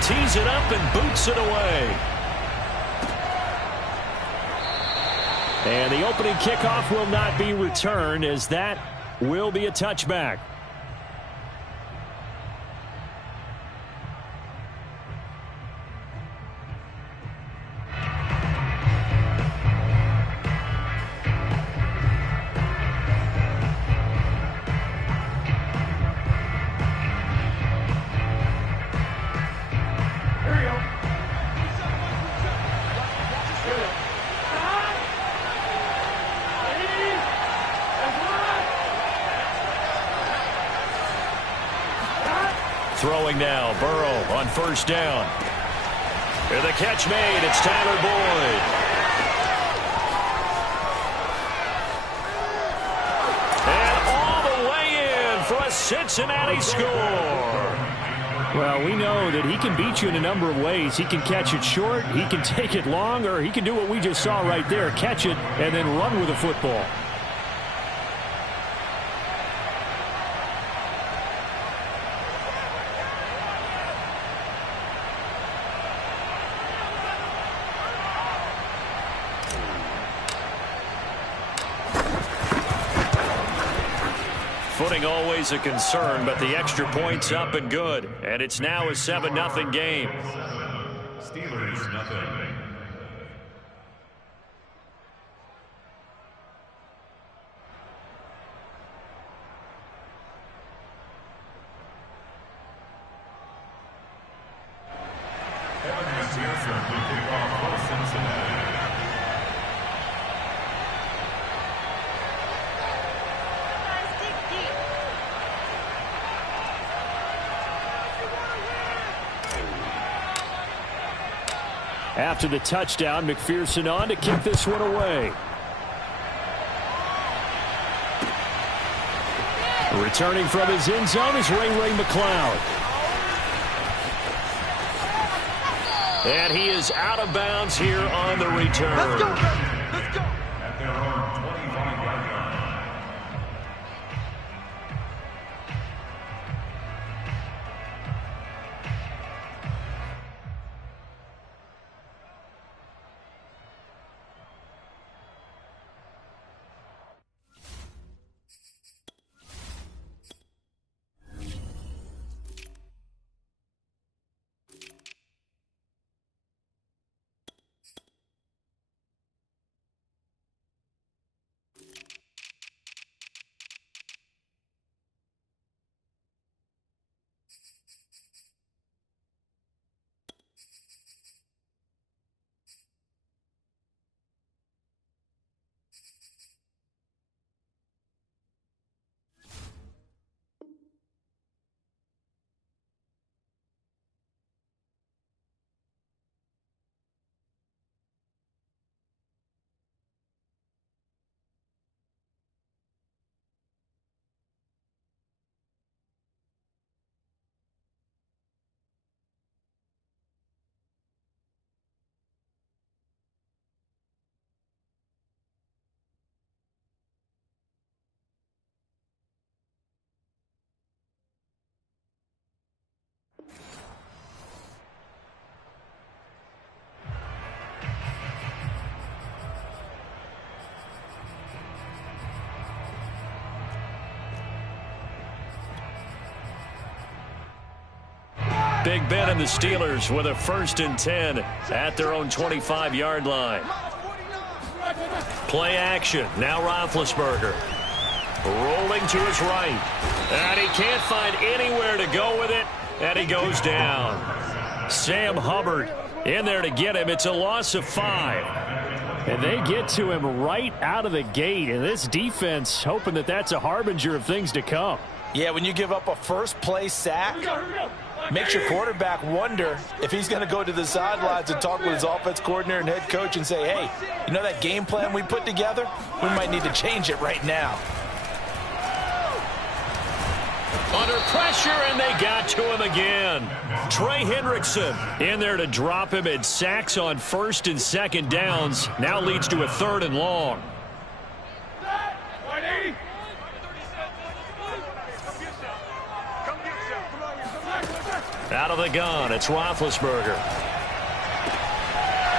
Tees it up and boots it away. And the opening kickoff will not be returned, as that will be a touchback. Throwing now, Burrow on first down. And the catch made, it's Tyler Boyd. And all the way in for a Cincinnati score. Well, we know that he can beat you in a number of ways. He can catch it short, he can take it long, or he can do what we just saw right there, catch it and then run with the football. Footing always a concern, but the extra point's up and good. And it's now a 7-0 game. Steelers nothing. Evans here from the kickoff for Cincinnati. After the touchdown, McPherson on to kick this one away. Returning from his end zone is Ray McCloud. And he is out of bounds here on the return. Let's go, let's go. At their own 25-yard line. Big Ben and the Steelers with a 1st and 10 at their own 25-yard line. Play action. Now Roethlisberger. Rolling to his right. And he can't find anywhere to go with it. And he goes down. Sam Hubbard in there to get him. It's a loss of 5. And they get to him right out of the gate. And this defense hoping that that's a harbinger of things to come. Yeah, when you give up a first-play sack, makes your quarterback wonder if he's going to go to the sidelines and talk with his offense coordinator and head coach and say, hey, you know that game plan we put together? We might need to change it right now. Under pressure, and they got to him again. Trey Hendrickson in there to drop him, and sacks on 1st and 2nd downs. Now leads to a 3rd and long. Out of the gun, it's Roethlisberger.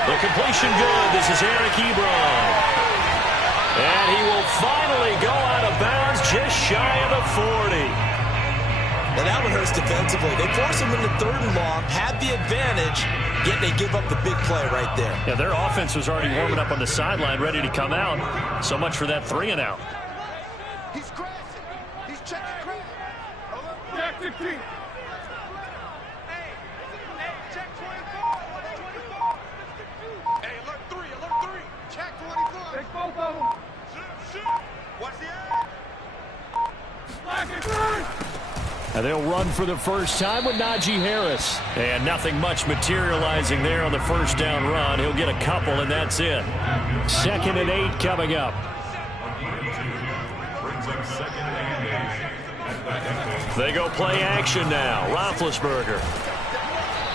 The completion good. This is Eric Ebron. And he will finally go out of bounds just shy of the 40. Now that one hurts defensively. They force him into 3rd and long, had the advantage, yet they give up the big play right there. Yeah, their offense was already warming up on the sideline, ready to come out. So much for that 3 and out. He's crashing. He's checking crash. Check 16. Hey, check 24. 24. Hey, alert 3. Alert 3. Check 24. Take both of them. Shoot. Watch the eye. Black and green. And they'll run for the first time with Najee Harris. And nothing much materializing there on the 1st down run. He'll get a couple, and that's it. 2nd and 8 coming up. They go play action now. Roethlisberger.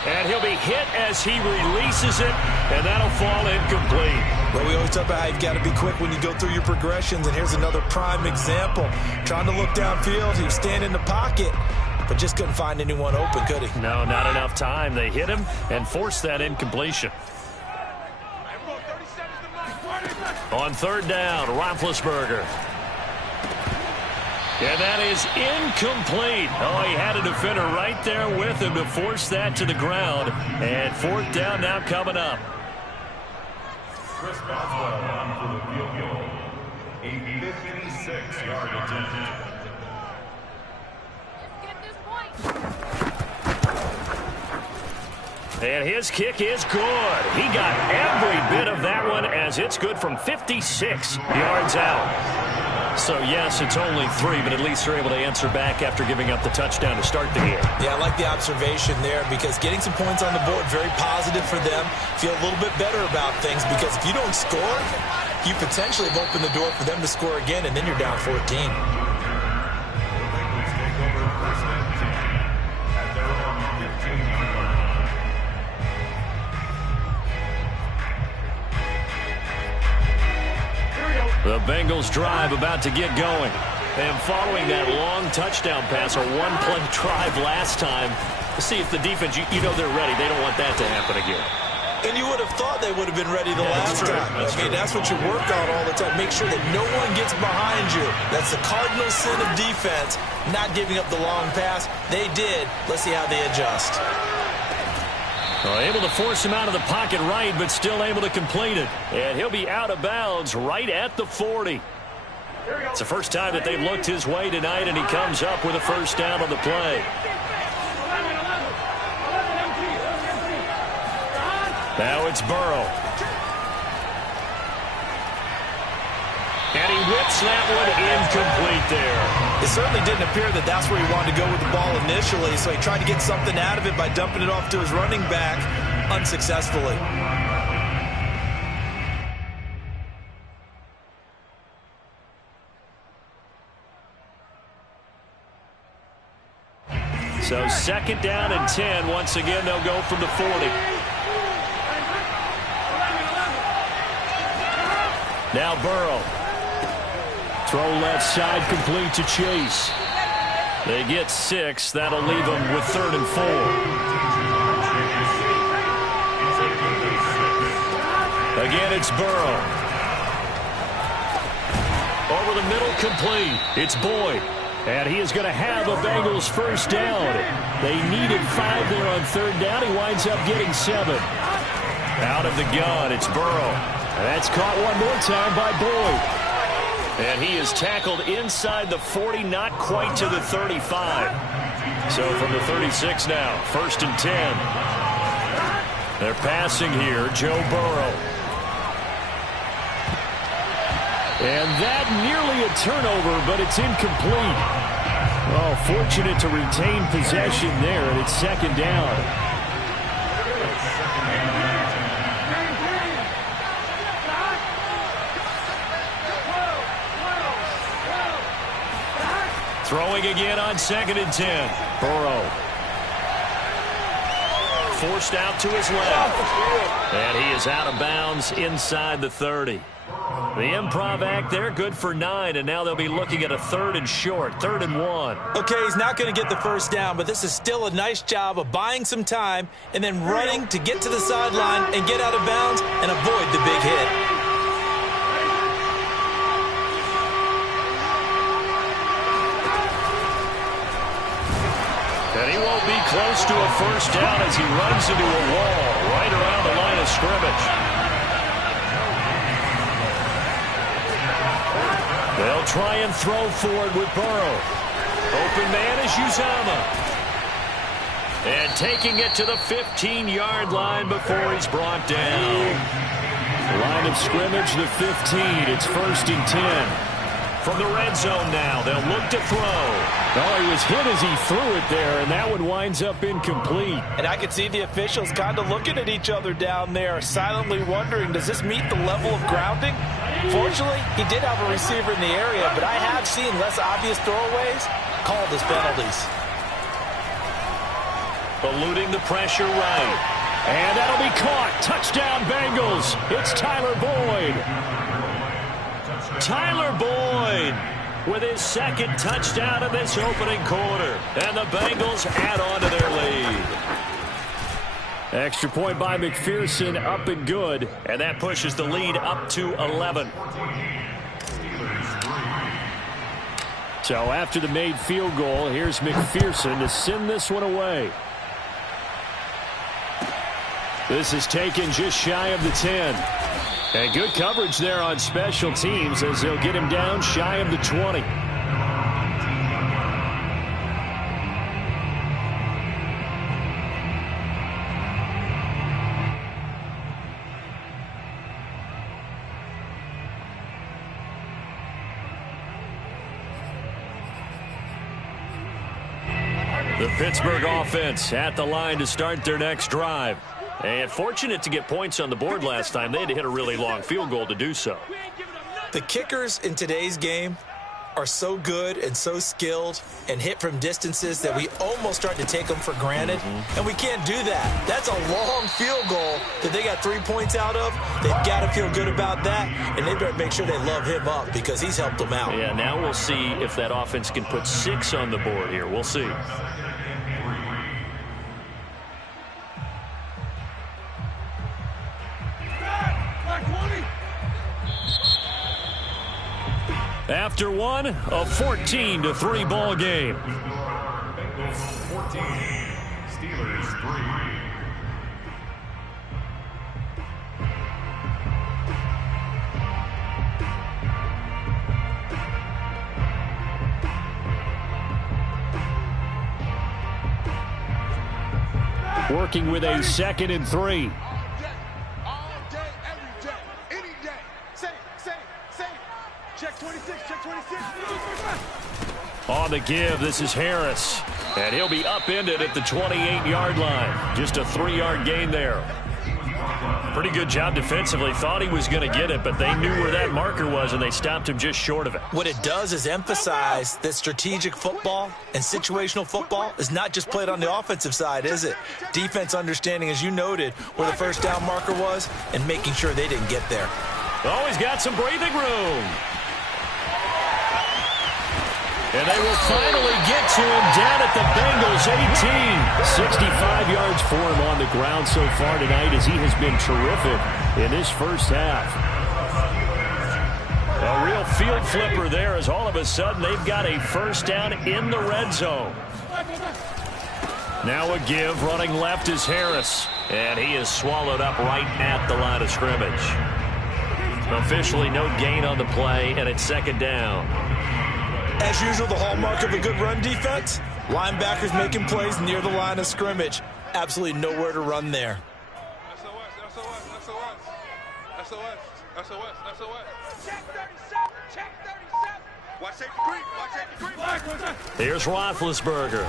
And he'll be hit as he releases it, and that'll fall incomplete. Well, we always talk about how you've got to be quick when you go through your progressions, and here's another prime example. Trying to look downfield, he was standing in the pocket, but just couldn't find anyone open, could he? No, not enough time. They hit him and forced that incompletion. On 3rd down, Roethlisberger. And that is incomplete. Oh, he had a defender right there with him to force that to the ground. And 4th down now coming up. Chris Boswell on for the field goal. A 56-yard attempt. And his kick is good. He got every bit of that one as it's good from 56 yards out. So, yes, it's only 3, but at least they're able to answer back after giving up the touchdown to start the game. Yeah, I like the observation there because getting some points on the board, very positive for them. Feel a little bit better about things because if you don't score, you potentially have opened the door for them to score again, and then you're down 14. The Bengals drive about to get going. And following that long touchdown pass, a one-play drive last time, to see if the defense, you know they're ready. They don't want that to happen again. And you would have thought they would have been ready the last time. That's what you work on all the time. Make sure that no one gets behind you. That's the cardinal sin of defense, not giving up the long pass. They did. Let's see how they adjust. Well, able to force him out of the pocket right, but still able to complete it. And he'll be out of bounds right at the 40. It's the first time that they've looked his way tonight, and he comes up with a 1st down on the play. Now it's Burrow. And he whips that one incomplete there. It certainly didn't appear that that's where he wanted to go with the ball initially, so he tried to get something out of it by dumping it off to his running back unsuccessfully. So 2nd down and 10. Once again, they'll go from the 40. Now Burrow. Throw left side complete to Chase. They get 6. That'll leave them with 3rd and 4. Again, it's Burrow. Over the middle, complete. It's Boyd. And he is going to have a Bengals 1st down. They needed 5 there on 3rd down. He winds up getting 7. Out of the gun, it's Burrow. And that's caught one more time by Boyd. And he is tackled inside the 40, not quite to the 35. So from the 36 now, 1st and 10. They're passing here, Joe Burrow. And that nearly a turnover, but it's incomplete. Oh, fortunate to retain possession there, and it's 2nd down. Throwing again on 2nd and 10. Burrow. Forced out to his left. And he is out of bounds inside the 30. The improv act there, good for 9, and now they'll be looking at a 3rd and short, 3rd and 1. Okay, he's not going to get the first down, but this is still a nice job of buying some time and then running to get to the sideline and get out of bounds and avoid the big hit. And he won't be close to a first down as he runs into a wall right around the line of scrimmage. They'll try and throw forward with Burrow. Open man is Uzomah. And taking it to the 15-yard line before he's brought down. Line of scrimmage, the 15. It's 1st and 10. From the red zone now, they'll look to throw. Oh, he was hit as he threw it there, and that one winds up incomplete. And I could see the officials kind of looking at each other down there, silently wondering, does this meet the level of grounding? Fortunately, he did have a receiver in the area, but I have seen less obvious throwaways called as penalties. Eluding the pressure right. And that'll be caught. Touchdown, Bengals. It's Tyler Boyd. Tyler Boyd with his 2nd touchdown of this opening quarter. And the Bengals add on to their lead. Extra point by McPherson, up and good. And that pushes the lead up to 11. So after the made field goal, here's McPherson to send this one away. This is taken just shy of the 10. And good coverage there on special teams as they'll get him down shy of the 20. The Pittsburgh offense at the line to start their next drive. And fortunate to get points on the board last time. They had to hit a really long field goal to do so. The kickers in today's game are so good and so skilled and hit from distances that we almost start to take them for granted. And we can't do that. That's a long field goal that they got 3 points out of. They've got to feel good about that, and they better make sure they love him up because he's helped them out. Yeah, now we'll see if that offense can put 6 on the board here. We'll see. After one, a 14-3 ball game. Bengals 14, Steelers 3. Working with a 2nd and 3. All day, every day, any day. Say it. Check 26, check 26. On the give, this is Harris. And he'll be upended at the 28-yard line. Just a 3-yard gain there. Pretty good job defensively. Thought he was going to get it, but they knew where that marker was, and they stopped him just short of it. What it does is emphasize that strategic football and situational football is not just played on the offensive side, is it? Defense understanding, as you noted, where the first down marker was and making sure they didn't get there. Oh, he's got some breathing room. And they will finally get to him down at the Bengals 18. 65 yards for him on the ground so far tonight as he has been terrific in this first half. A real field flipper there as all of a sudden they've got a first down in the red zone. Now a give, running left is Harris. And he is swallowed up right at the line of scrimmage. Officially no gain on the play, and it's second down. As usual, the hallmark of a good run defense, linebackers making plays near the line of scrimmage. Absolutely nowhere to run there. Here's Roethlisberger.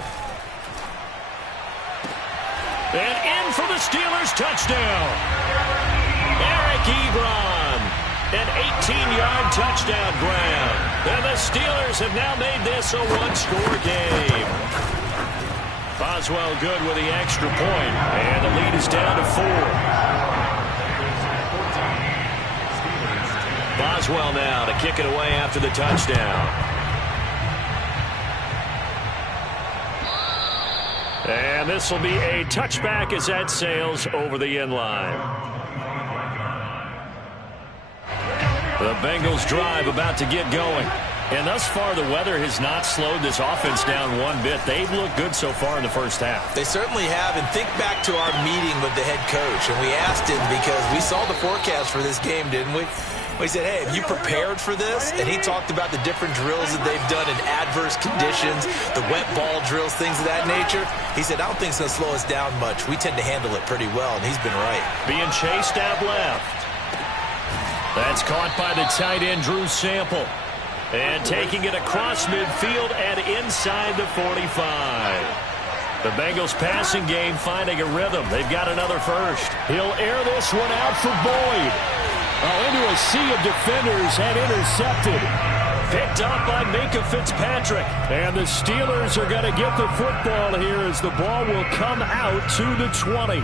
And in for the Steelers touchdown. Eric Ebron. An 18-yard touchdown grab. And the Steelers have now made this a one-score game. Boswell good with the extra point. And the lead is down to 4. Boswell now to kick it away after the touchdown. And this will be a touchback as that sails over the end line. The Bengals drive about to get going. And thus far, the weather has not slowed this offense down one bit. They've looked good so far in the first half. They certainly have. And think back to our meeting with the head coach. And we asked him because we saw the forecast for this game, didn't we? We said, hey, have you prepared for this? And he talked about the different drills that they've done in adverse conditions, the wet ball drills, things of that nature. He said, I don't think it's going to slow us down much. We tend to handle it pretty well, and he's been right. Being chased out left. That's caught by the tight end, Drew Sample. And taking it across midfield and inside the 45. The Bengals passing game finding a rhythm. They've got another first. He'll air this one out for Boyd. Into a sea of defenders and intercepted. Picked up by Minka Fitzpatrick. And the Steelers are going to get the football here as the ball will come out to the 20.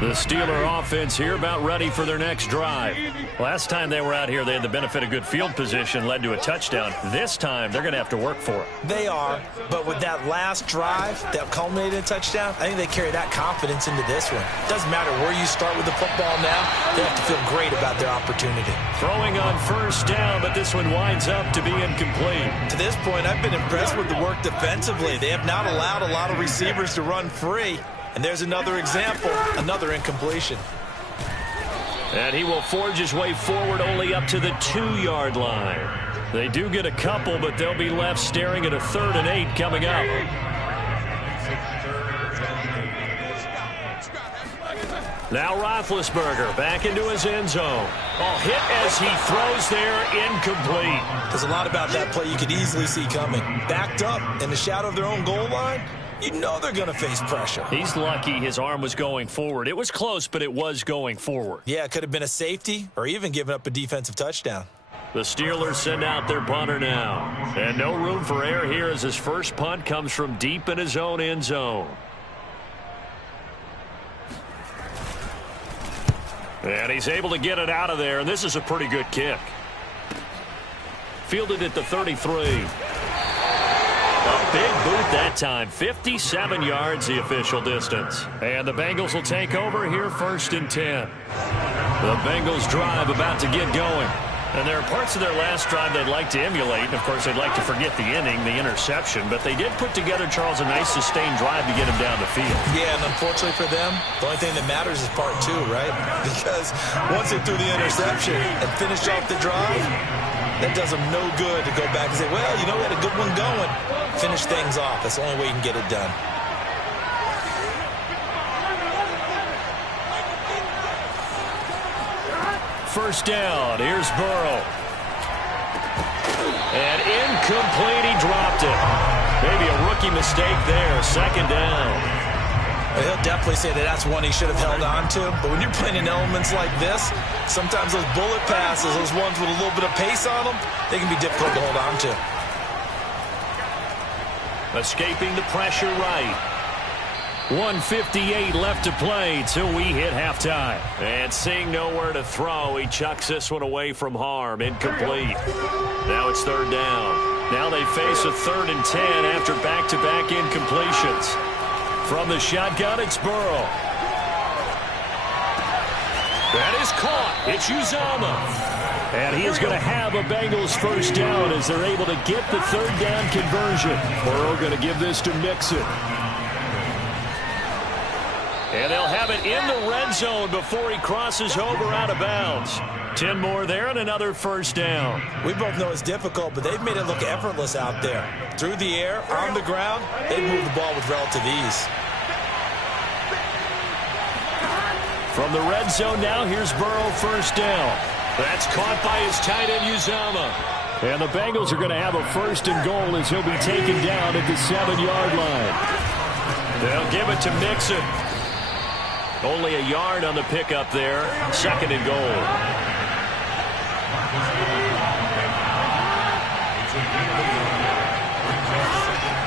The Steeler offense here about ready for their next drive. Last time they were out here, they had the benefit of good field position, led to a touchdown. This time, they're going to have to work for it. They are, but with that last drive that culminated in a touchdown, I think they carry that confidence into this one. Doesn't matter where you start with the football now, they have to feel great about their opportunity. Throwing on first down, but this one winds up to be incomplete. To this point, I've been impressed with the work defensively. They have not allowed a lot of receivers to run free. And there's another example, another incompletion. And he will forge his way forward only up to the 2-yard line. They do get a couple, but they'll be left staring at a 3rd and 8 coming up. Now Roethlisberger back into his end zone. Hit as he throws there, incomplete. There's a lot about that play you could easily see coming. Backed up in the shadow of their own goal line. You know they're going to face pressure. He's lucky his arm was going forward. It was close, but it was going forward. Yeah, it could have been a safety or even given up a defensive touchdown. The Steelers send out their punter now. And no room for error here as his first punt comes from deep in his own end zone. And he's able to get it out of there, and this is a pretty good kick. Fielded at the 33. A big boot that time. 57 yards the official distance. And the Bengals will take over here 1st and 10. The Bengals drive about to get going. And there are parts of their last drive they'd like to emulate. And, of course, they'd like to forget the inning, the interception. But they did put together, Charles, a nice sustained drive to get him down the field. Yeah, and unfortunately for them, the only thing that matters is part 2, right? Because once they threw the interception and finished off the drive, that does them no good to go back and say, well, you know, we had a good one going. Finish things off. That's the only way you can get it done. First down. Here's Burrow. And incomplete. He dropped it. Maybe a rookie mistake there. Second down. Well, he'll definitely say that that's one he should have held on to. But when you're playing in elements like this, sometimes those bullet passes, those ones with a little bit of pace on them, they can be difficult to hold on to. Escaping the pressure right. 1:58 left to play till we hit halftime. And seeing nowhere to throw, he chucks this one away from harm. Incomplete. Now it's 3rd down. Now they face a 3rd and 10 after back-to-back incompletions. From the shotgun, it's Burrow. That is caught. It's Uzomah. And he is going to have a Bengals first down as they're able to get the third down conversion. Burrow going to give this to Mixon. And they'll have it in the red zone before he crosses over out of bounds. 10 more there and another first down. We both know it's difficult, but they've made it look effortless out there. Through the air, on the ground, they've moved the ball with relative ease. From the red zone now, here's Burrow first down. That's caught by his tight end, Uzomah. And the Bengals are going to have a first and goal as he'll be taken down at the 7-yard line. They'll give it to Mixon. Only a yard on the pickup there. Second and goal.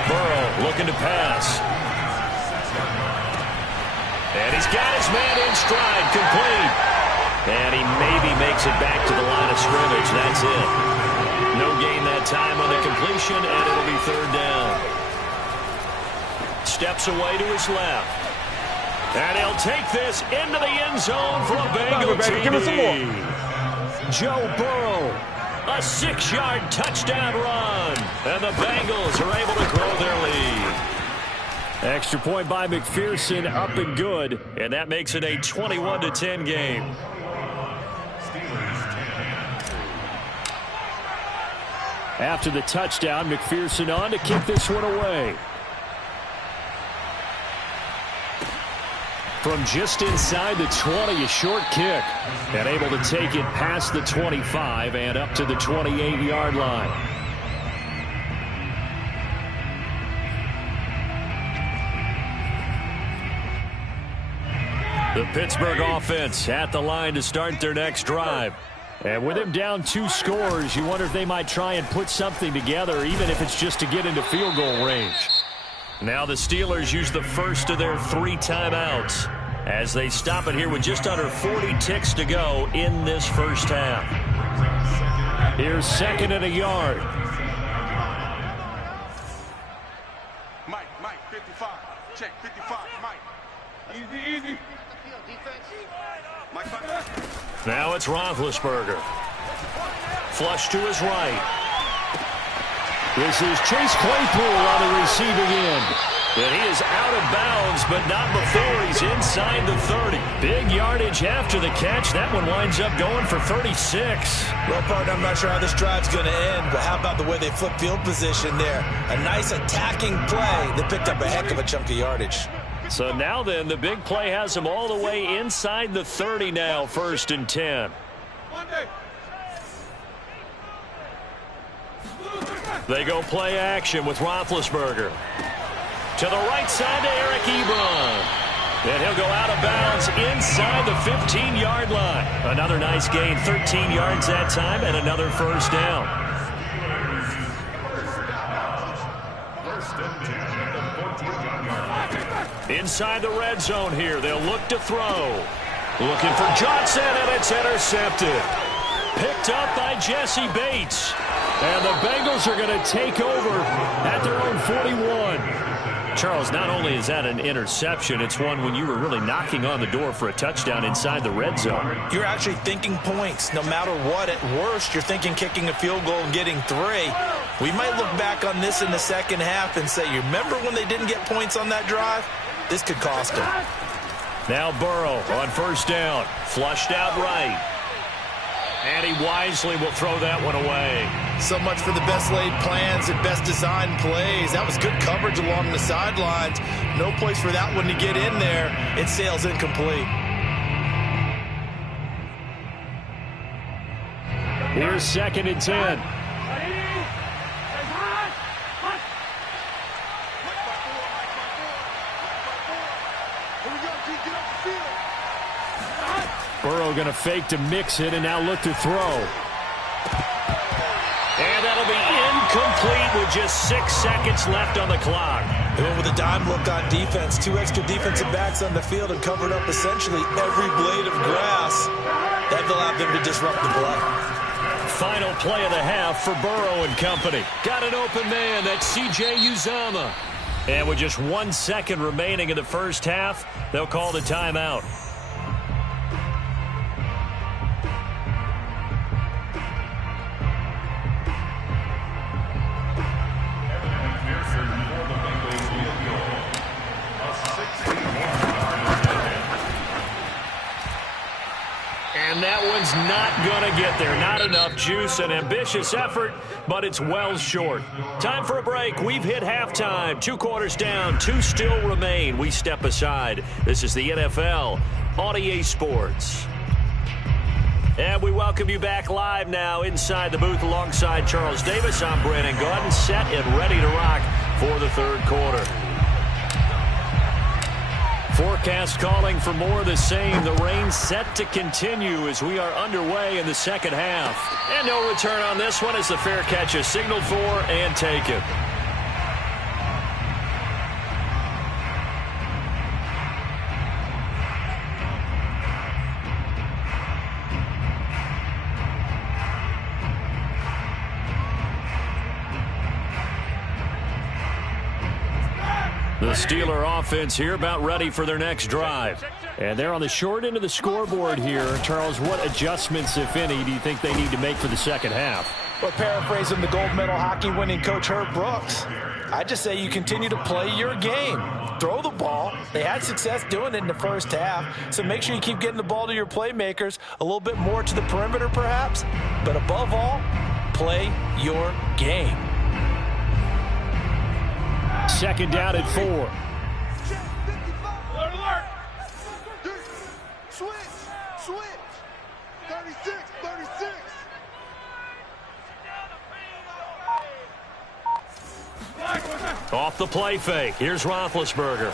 Burrow looking to pass. And he's got his man in stride, complete. And he maybe makes it back to the line of scrimmage. That's it. No gain that time on the completion, and it'll be third down. Steps away to his left. And he'll take this into the end zone for a Bengal TD. Give us some more. Joe Burrow, a 6-yard touchdown run. And the Bengals are able to grow their lead. Extra point by McPherson, up and good. And that makes it a 21-10 game. After the touchdown, McPherson on to kick this one away. From just inside the 20, a short kick. And able to take it past the 25 and up to the 28-yard line. The Pittsburgh offense at the line to start their next drive. And with him down 2 scores, you wonder if they might try and put something together, even if it's just to get into field goal range. Now the Steelers use the first of their 3 timeouts as they stop it here with just under 40 ticks to go in this first half. Here's second and a yard. Mike, 55. Check, 55, Mike. Easy. Mike. Now it's Roethlisberger. Flush to his right. This is Chase Claypool on the receiving end. And he is out of bounds, but not before he's inside the 30. Big yardage after the catch. That one winds up going for 36. Well, partner, I'm not sure how this drive's going to end, but how about the way they flip field position there? A nice attacking play that picked up a heck of a chunk of yardage. So now then, the big play has him all the way inside the 30 now, first and 10. They go play action with Roethlisberger. To the right side to Eric Ebron. And he'll go out of bounds inside the 15-yard line. Another nice gain, 13 yards that time, and another first down. Inside the red zone here, they'll look to throw. Looking for Johnson, and it's intercepted. Picked up by Jesse Bates. And the Bengals are going to take over at their own 41. Charles, not only is that an interception, it's one when you were really knocking on the door for a touchdown inside the red zone. You're actually thinking points. No matter what, at worst, you're thinking kicking a field goal and getting 3. We might look back on this in the second half and say, you remember when they didn't get points on that drive? This could cost them. Now Burrow on first down. Flushed out right. And he wisely will throw that one away. So much for the best laid plans and best designed plays. That was good coverage along the sidelines. No place for that one to get in there. It sails incomplete. Here's second and 10. Burrow going to fake to Mixon and now look to throw. And that'll be incomplete with just 6 seconds left on the clock. They went with a dime look on defense. 2 extra defensive backs on the field and covered up essentially every blade of grass. That allowed them to disrupt the play. Final play of the half for Burrow and company. Got an open man. That's C.J. Uzomah. And with just 1 second remaining in the first half, they'll call the timeout. And that one's not going to get there. Not enough juice. An ambitious effort, but it's well short. Time for a break. We've hit halftime. 2 quarters down. 2 still remain. We step aside. This is the NFL on EA Sports. And we welcome you back live now inside the booth alongside Charles Davis. I'm Brandon Gaudin, set and ready to rock for the third quarter. Forecast calling for more of the same. The rain set to continue as we are underway in the second half. And no return on this one as the fair catch is signaled for and taken. The Steeler offense here about ready for their next drive. And they're on the short end of the scoreboard here. Charles, what adjustments, if any, do you think they need to make for the second half? Well, paraphrasing the gold medal hockey winning coach Herb Brooks, I just say you continue to play your game. Throw the ball. They had success doing it in the first half, so make sure you keep getting the ball to your playmakers, a little bit more to the perimeter perhaps, but above all, play your game. Second down at 4. Alert, alert. Switch. 36. Off the play fake. Here's Roethlisberger.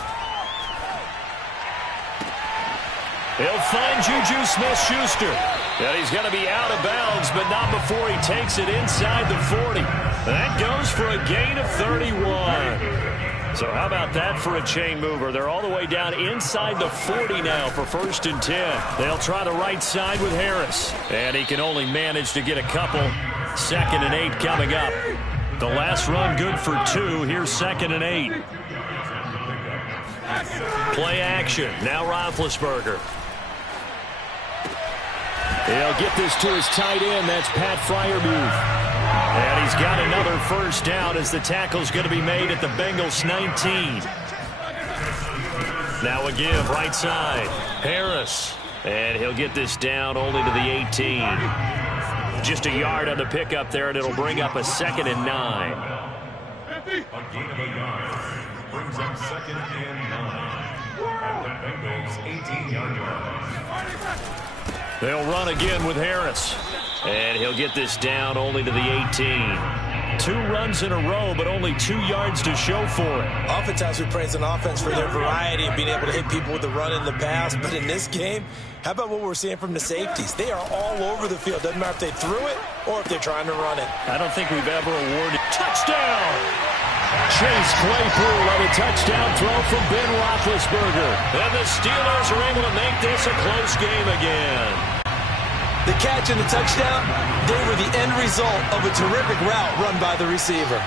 He'll find Juju Smith-Schuster. And he's going to be out of bounds, but not before he takes it inside the 40. That goes for a gain of 31. So how about that for a chain mover? They're all the way down inside the 40 now for 1st and 10. They'll try the right side with Harris. And he can only manage to get a couple. 2nd and 8 coming up. The last run good for 2. Here's 2nd and 8. Play action. Now Roethlisberger. He'll get this to his tight end. That's Pat Freiermuth. And he's got another first down as the tackle's going to be made at the Bengals 19. Now a give, right side. Harris. And he'll get this down only to the 18. Just a yard on the pickup there, and it'll bring up a 2nd and 9. A gain of a yard brings up 2nd and 9 at the Bengals 18-yard line. They'll run again with Harris. And he'll get this down only to the 18. 2 runs in a row, but only 2 yards to show for it. Oftentimes we praise an offense for their variety of being able to hit people with the run in the pass. But in this game, how about what we're seeing from the safeties? They are all over the field. Doesn't matter if they threw it or if they're trying to run it. I don't think we've ever awarded Touchdown! Chase Claypool on a touchdown throw from Ben Roethlisberger. And the Steelers are able to make this a close game again. The catch and the touchdown, they were the end result of a terrific route run by the receiver.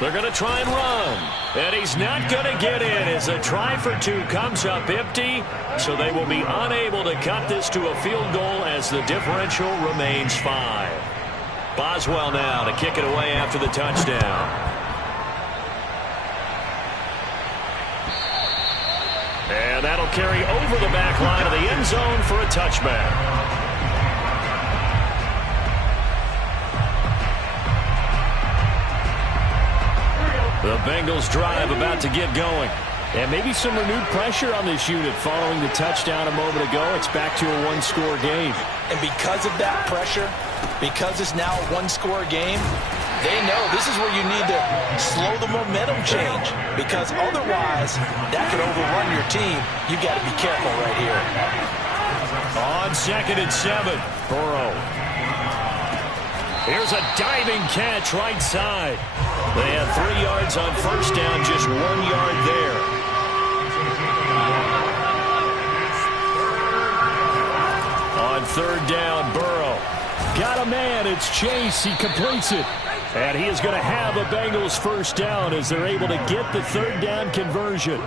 They're going to try and run. And he's not going to get in as a try for 2 comes up empty. So they will be unable to cut this to a field goal as the differential remains 5. Boswell now to kick it away after the touchdown. And that'll carry over the back line of the end zone for a touchback. The Bengals drive about to get going. And maybe some renewed pressure on this unit following the touchdown a moment ago. It's back to a 1-score game. And because of that pressure, because it's now a 1-score game, they know this is where you need to slow the momentum change, because otherwise that could overrun your team. You got to be careful right here. On 2nd and 7, Burrow. Here's a diving catch right side. They had 3 yards on first down, just 1 yard there. On 3rd down, Burrow. Got a man. It's Chase. He completes it. And he is going to have a Bengals first down as they're able to get the 3rd down conversion.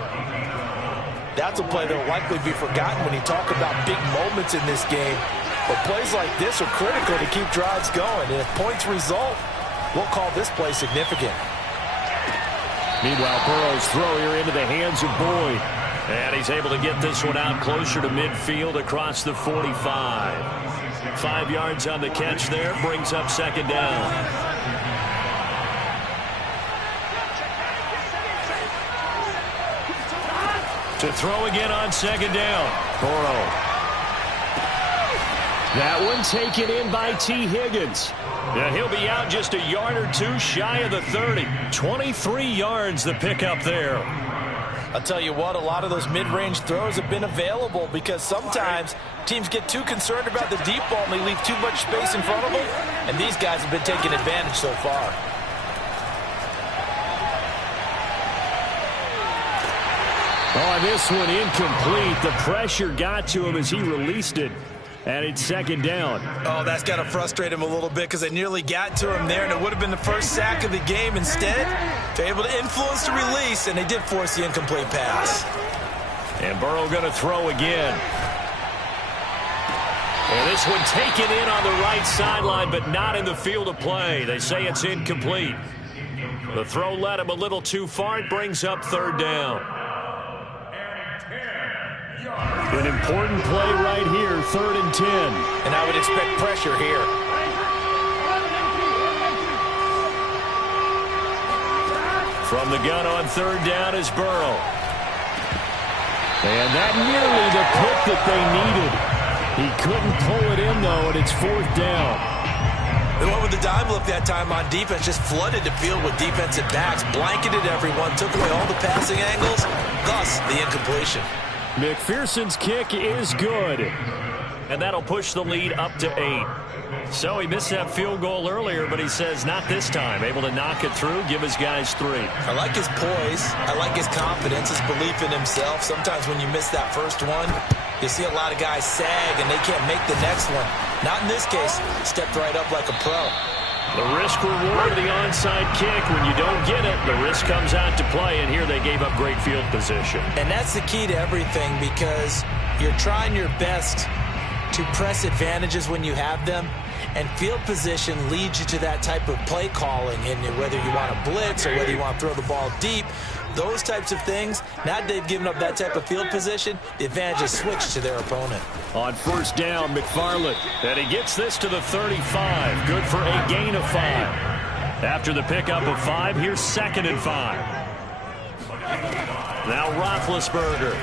That's a play that will likely be forgotten when you talk about big moments in this game. But plays like this are critical to keep drives going. And if points result, we'll call this play significant. Meanwhile, Burrow's throw here into the hands of Boyd. And he's able to get this one out closer to midfield across the 45. 5 yards on the catch there, brings up second down. To throw again on second down. Burrow. That one taken in by T. Higgins. Yeah, he'll be out just a yard or two shy of the 30. 23 yards the pickup there. I'll tell you what, a lot of those mid-range throws have been available because sometimes teams get too concerned about the deep ball and they leave too much space in front of them, and these guys have been taking advantage so far. Oh, this one incomplete. The pressure got to him as he released it. And it's second down. Oh, that's got to frustrate him a little bit because they nearly got to him there, and it would have been the first sack of the game. Instead, they're able to influence the release, and they did force the incomplete pass. And Burrow going to throw again. And this one taken in on the right sideline, but not in the field of play. They say it's incomplete. The throw led him a little too far. It brings up third down. An important play right here, 3rd and 10. And I would expect pressure here. From the gun on 3rd down is Burrow. And that nearly the pick that they needed. He couldn't pull it in, though, and it's 4th down. They went with the dime look that time on defense, just flooded the field with defensive backs, blanketed everyone, took away all the passing angles, thus the incompletion. McPherson's kick is good. And that'll push the lead up to 8. So he missed that field goal earlier, but he says not this time. Able to knock it through, give his guys 3. I like his poise. I like his confidence, his belief in himself. Sometimes when you miss that first one, you see a lot of guys sag and they can't make the next one. Not in this case. Stepped right up like a pro. The risk reward of the onside kick. When you don't get it, the risk comes out to play, and here they gave up great field position. And that's the key to everything because you're trying your best to press advantages when you have them, and field position leads you to that type of play calling, and whether you want to blitz or whether you want to throw the ball deep, those types of things. Now they've given up that type of field position, the advantage is switched to their opponent. On 1st down, McFarland. And he gets this to the 35. Good for a gain of 5. After the pickup of 5, here's 2nd and 5. Now Roethlisberger.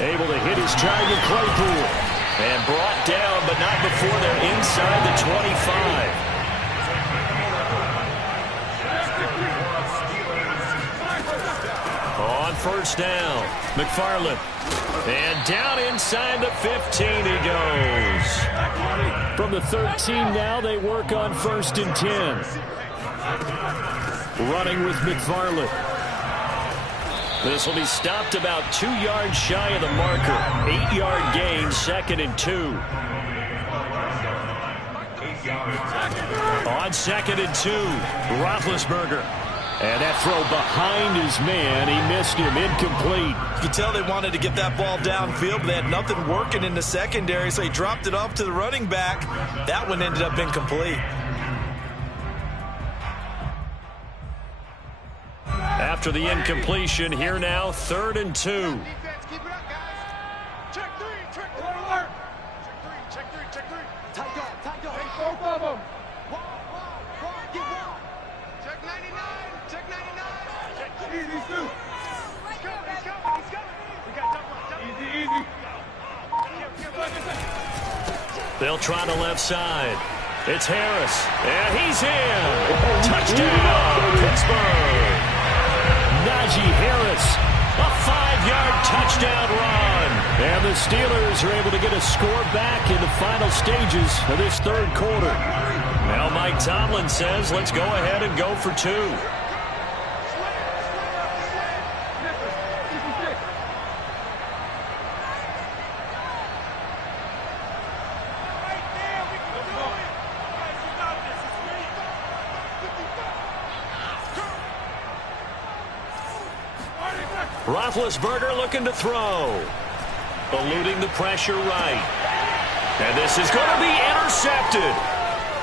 Able to hit his target, Claypool. And brought down, but not before they're inside the 25. On 1st down, McFarland. And down inside the 15 he goes. From the 13 now, they work on 1st and 10. Running with McFarland. This will be stopped about 2 yards shy of the marker. 8-yard gain, 2nd and 2. On 2nd and 2, Roethlisberger. And that throw behind his man. He missed him. Incomplete. You could tell they wanted to get that ball downfield, but they had nothing working in the secondary, so he dropped it off to the running back. That one ended up incomplete. After the incompletion, here now, 3rd and 2. Defense, keep it up, guys. Check 3, check 3, alert. Check 3, check 3. Tight dog, tight dog. Take both of them. Wide, get wide. Check 99, check 99. Check these two. He's coming. We got jump. Easy. They'll try the left side. It's Harris. And he's in. Touchdown, Pittsburgh. Najee Harris, a 5-yard touchdown run. And the Steelers are able to get a score back in the final stages of this 3rd quarter. Now Mike Tomlin says, let's go ahead and go for 2. Roethlisberger looking to throw. Eluding the pressure right. And this is going to be intercepted.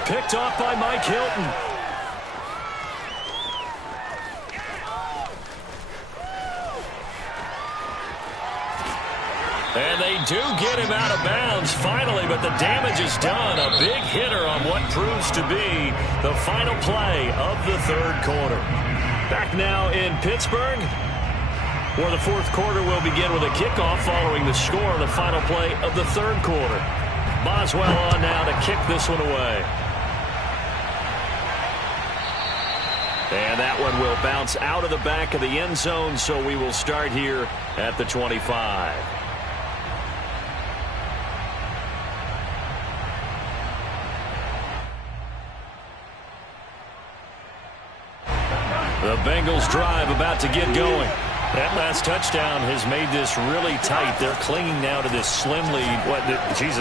Picked off by Mike Hilton. do get him out of bounds finally, but the damage is done. A big hitter on what proves to be the final play of the third quarter. Back now in Pittsburgh, where the fourth quarter will begin with a kickoff following the score of the final play of the third quarter. Boswell on now to kick this one away. And that one will bounce out of the back of the end zone, so we will start here at the 25. The Bengals drive about to get going. That last touchdown has made this really tight. They're clinging now to this slim lead.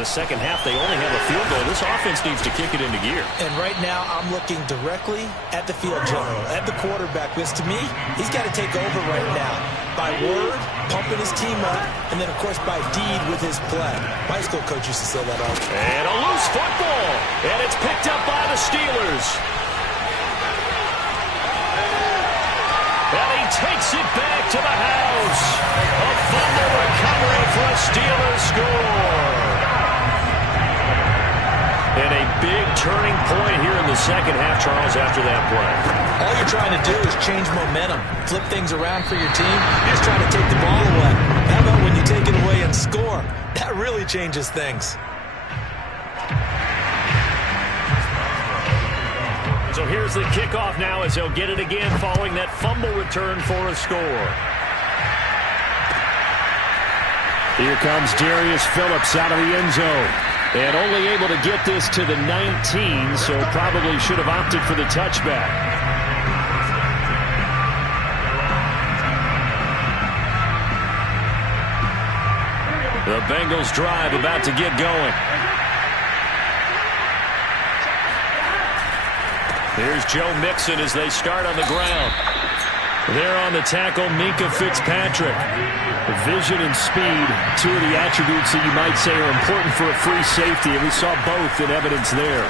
Second half, they only have a field goal. This offense needs to kick it into gear. And right now, I'm looking directly at the field general, at the quarterback, because to me, he's got to take over right now. By word, pumping his team up, and then, of course, by deed with his play. My school coach used to say that all the time. And a loose football. And it's picked up by the Steelers. And he takes it back to the house. A fumble recovery for a Steelers score. And a big turning point here in the second half, Charles, after that play. All you're trying to do is change momentum, flip things around for your team. You're just trying to take the ball away. How about when you take it away and score? That really changes things. So here's the kickoff now as they'll get it again following that fumble return for a score. Here comes Darius Phillips out of the end zone. And only able to get this to the 19, so probably should have opted for the touchback. The Bengals drive about to get going. Here's Joe Mixon as they start on the ground. There on the tackle, Minkah Fitzpatrick. Vision and speed, two of the attributes that you might say are important for a free safety, and we saw both in evidence there.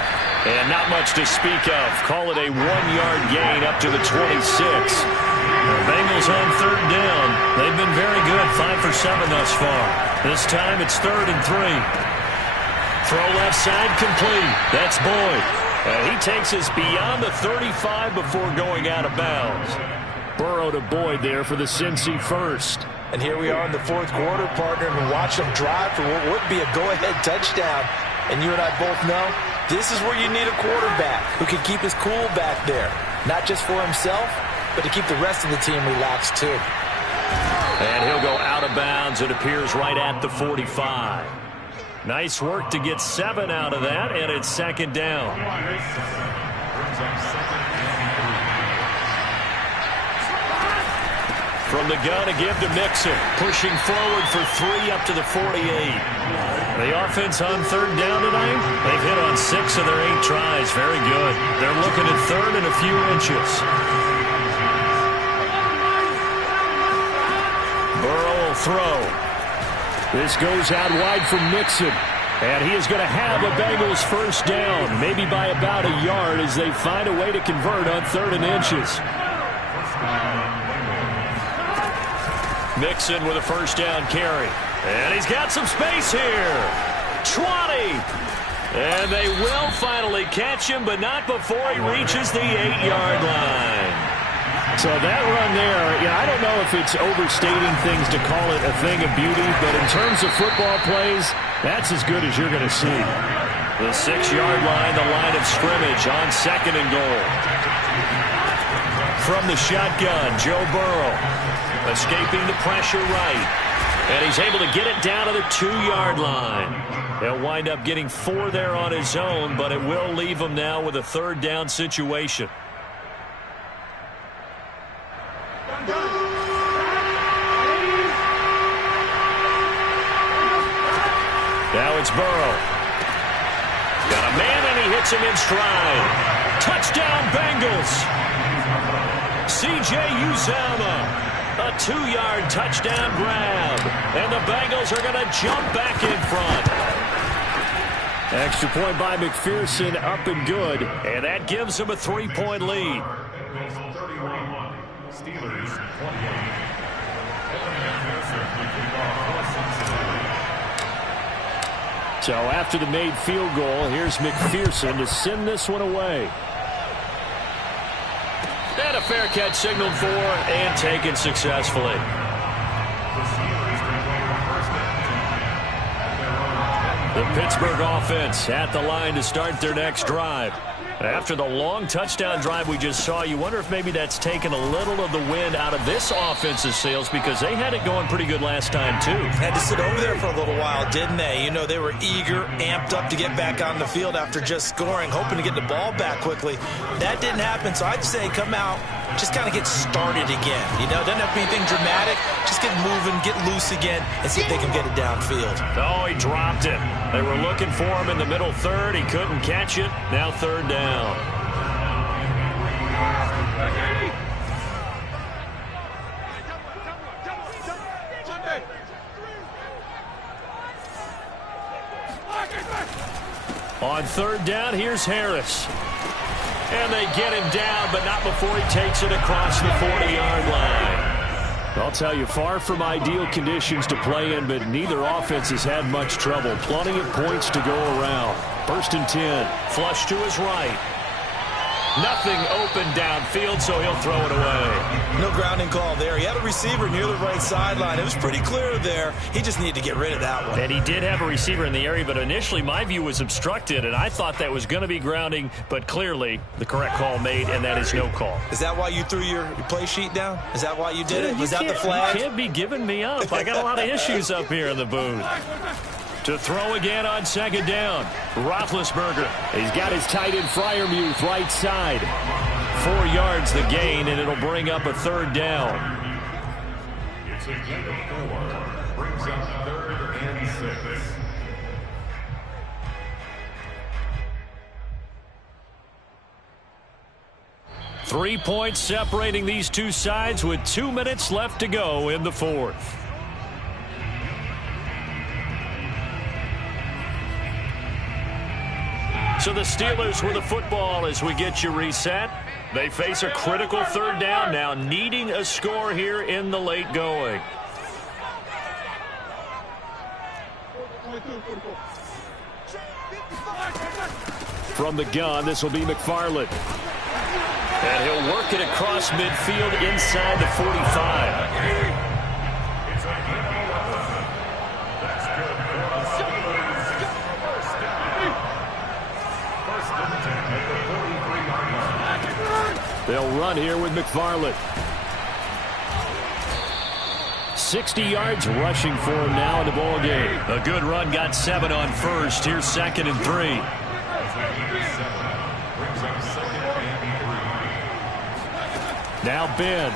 And not much to speak of. Call it a 1-yard gain up to the 26. The Bengals on third down. They've been very good, 5 for 7 thus far. This time it's 3rd and 3. Throw left side complete. That's Boyd. He takes us beyond the 35 before going out of bounds. Burrow to Boyd there for the Cincy first. And here we are in the fourth quarter, partner, and watch them drive for what would be a go-ahead touchdown. And you and I both know this is where you need a quarterback who can keep his cool back there. Not just for himself, but to keep the rest of the team relaxed too. And he'll go out of bounds. It appears right at the 45. Nice work to get 7 out of that, and it's second down. From the gun, a give to Mixon. Pushing forward for 3 up to the 48. The offense on third down tonight, they've hit on 6 of their 8 tries. Very good. They're looking at 3rd and a few inches. Burrow will throw. This goes out wide for Mixon. And he is going to have a Bengals first down, maybe by about a yard as they find a way to convert on 3rd and inches. Mixon with a first down carry. And he's got some space here. 20. And they will finally catch him, but not before he reaches the 8-yard line. So that run there, I don't know if it's overstating things to call it a thing of beauty, but in terms of football plays, that's as good as you're going to see. The 6-yard line, the line of scrimmage on 2nd and goal. From the shotgun, Joe Burrow. Escaping the pressure right. And he's able to get it down to the 2-yard line. He'll wind up getting 4 there on his own, but it will leave him now with a 3rd down situation. Now it's Burrow. Got a man and he hits him in stride. Touchdown Bengals. C.J. Uzomah. A 2-yard touchdown grab. And the Bengals are going to jump back in front. Extra point by McPherson, up and good. And that gives them a 3-point lead. Bengals 31, Steelers 28. So after the made field goal, here's McPherson to send this one away. And a fair catch signaled for and taken successfully. The Pittsburgh offense at the line to start their next drive. After the long touchdown drive we just saw, you wonder if maybe that's taken a little of the wind out of this offense's sails because they had it going pretty good last time, too. Had to sit over there for a little while, didn't they? You know, they were eager, amped up to get back on the field after just scoring, hoping to get the ball back quickly. That didn't happen, so I'd say come out, just kind of get started again. You know, doesn't have to be anything dramatic. Just get moving, get loose again, and see if they can get it downfield. Oh, he dropped it. They were looking for him in the middle third. He couldn't catch it. Now third down. On third down, here's Harris. And they get him down, but not before he takes it across the 40-yard line. I'll tell you, far from ideal conditions to play in, but neither offense has had much trouble. Plenty of points to go around. First and 10. Flush to his right. Nothing open downfield, so he'll throw it away. No grounding call there. He had a receiver near the right sideline. It was pretty clear there. He just needed to get rid of that one. And he did have a receiver in the area, but initially my view was obstructed, and I thought that was going to be grounding, but clearly the correct call made, and that is no call. Is that why you threw your play sheet down? Is that why you did it? Was that the flag? You can't be giving me up. I got a lot of issues up here in the booth. To throw again on second down, Roethlisberger. He's got his tight end Freiermuth right side. 4 yards the gain, and it'll bring up a third down. It's a gain of 4. Brings up 3rd and 6. Three points separating these two sides with 2 minutes left to go in the fourth. So the Steelers with the football as we get you reset. They face a critical third down now, needing a score here in the late going. From the gun, this will be McFarland. And he'll work it across midfield inside the 45. They'll run here with McFarland. 60 yards rushing for him now in the ball game. A good run, got 7 on first. Here's 2nd and 3. Now Ben.